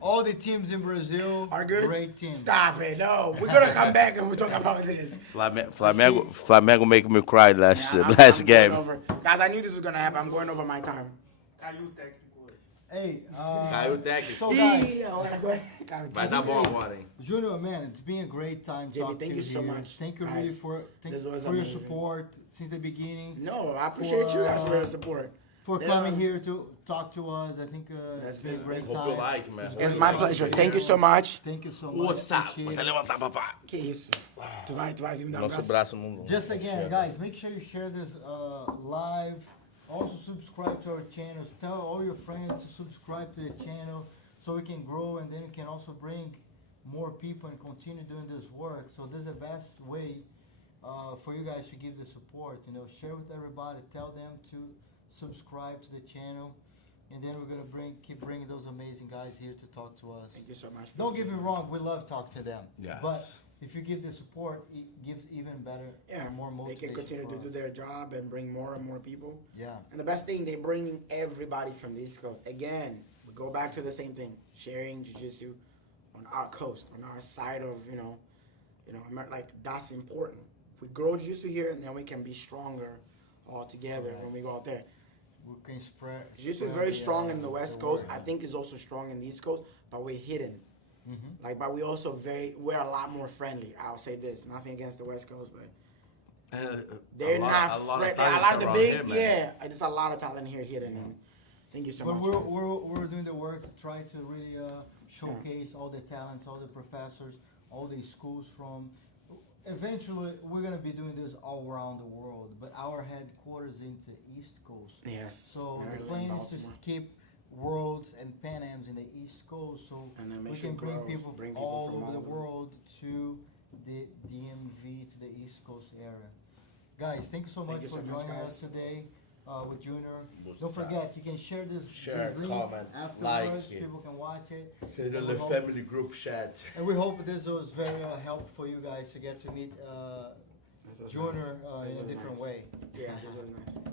All the teams in Brazil are good. Great teams. Stop it, no. We're gonna come back and we'll talk about this. Flamengo make me cry last game. Guys, I knew this was gonna happen. I'm going over my time. Hey, Caiu o técnico. So guys, Vai dar bom agora, hein? Junior, man, it's been a great time talking to you. Thank you so much. Thank you really for your support since the beginning. No, I appreciate you guys for your support. For coming here to talk to us. I think it's been a great Hope time. you like, man. It's my pleasure. Thank you so much. Thank you so much. Pode levantar, papá. Que isso? Tu vai vir me dar Nosso braço não. Just again, guys, make sure you share this live. Also subscribe to our channels. Tell all your friends to subscribe to the channel so we can grow and then we can also bring more people and continue doing this work. So this is the best way for you guys to give the support. You know, share with everybody. Tell them to subscribe to the channel, and then we're gonna keep bringing those amazing guys here to talk to us. Thank you so much. Don't get me wrong, we love talk to them. Yes. But if you give the support, it gives even better and more motivation. They can continue to do their job and bring more and more people. Yeah. And the best thing, they're bringing everybody from the East Coast. Again, we go back to the same thing: sharing jiu-jitsu on our coast, on our side of like that's important. If we grow jiu-jitsu here, and then we can be stronger all together when we go out there. We can spread. Jiu-jitsu is very strong in the West Coast. I think it's also strong in the East Coast, but we're hidden. Mm-hmm. But we also we're a lot more friendly. I'll say this, nothing against the West Coast, but they're not friendly. A lot of the big, there's a lot of talent here hidden. And thank you so much. We're doing the work to try to really showcase all the talents, all the professors, all the schools from. Eventually, we're gonna be doing this all around the world, but our headquarters into East Coast. Yes. So Maryland, the plan is Baltimore. to keep Worlds and Pan Ams in the East Coast, so we can bring people all over the world to the DMV, to the East Coast area. Guys, thank you so much for joining us today with Junior. Don't forget, you can share this link comment, afterwards. like People can watch it. Send in the family group chat. And we hope this was very helpful for you guys to get to meet Junior in a different way. Yeah, this was nice.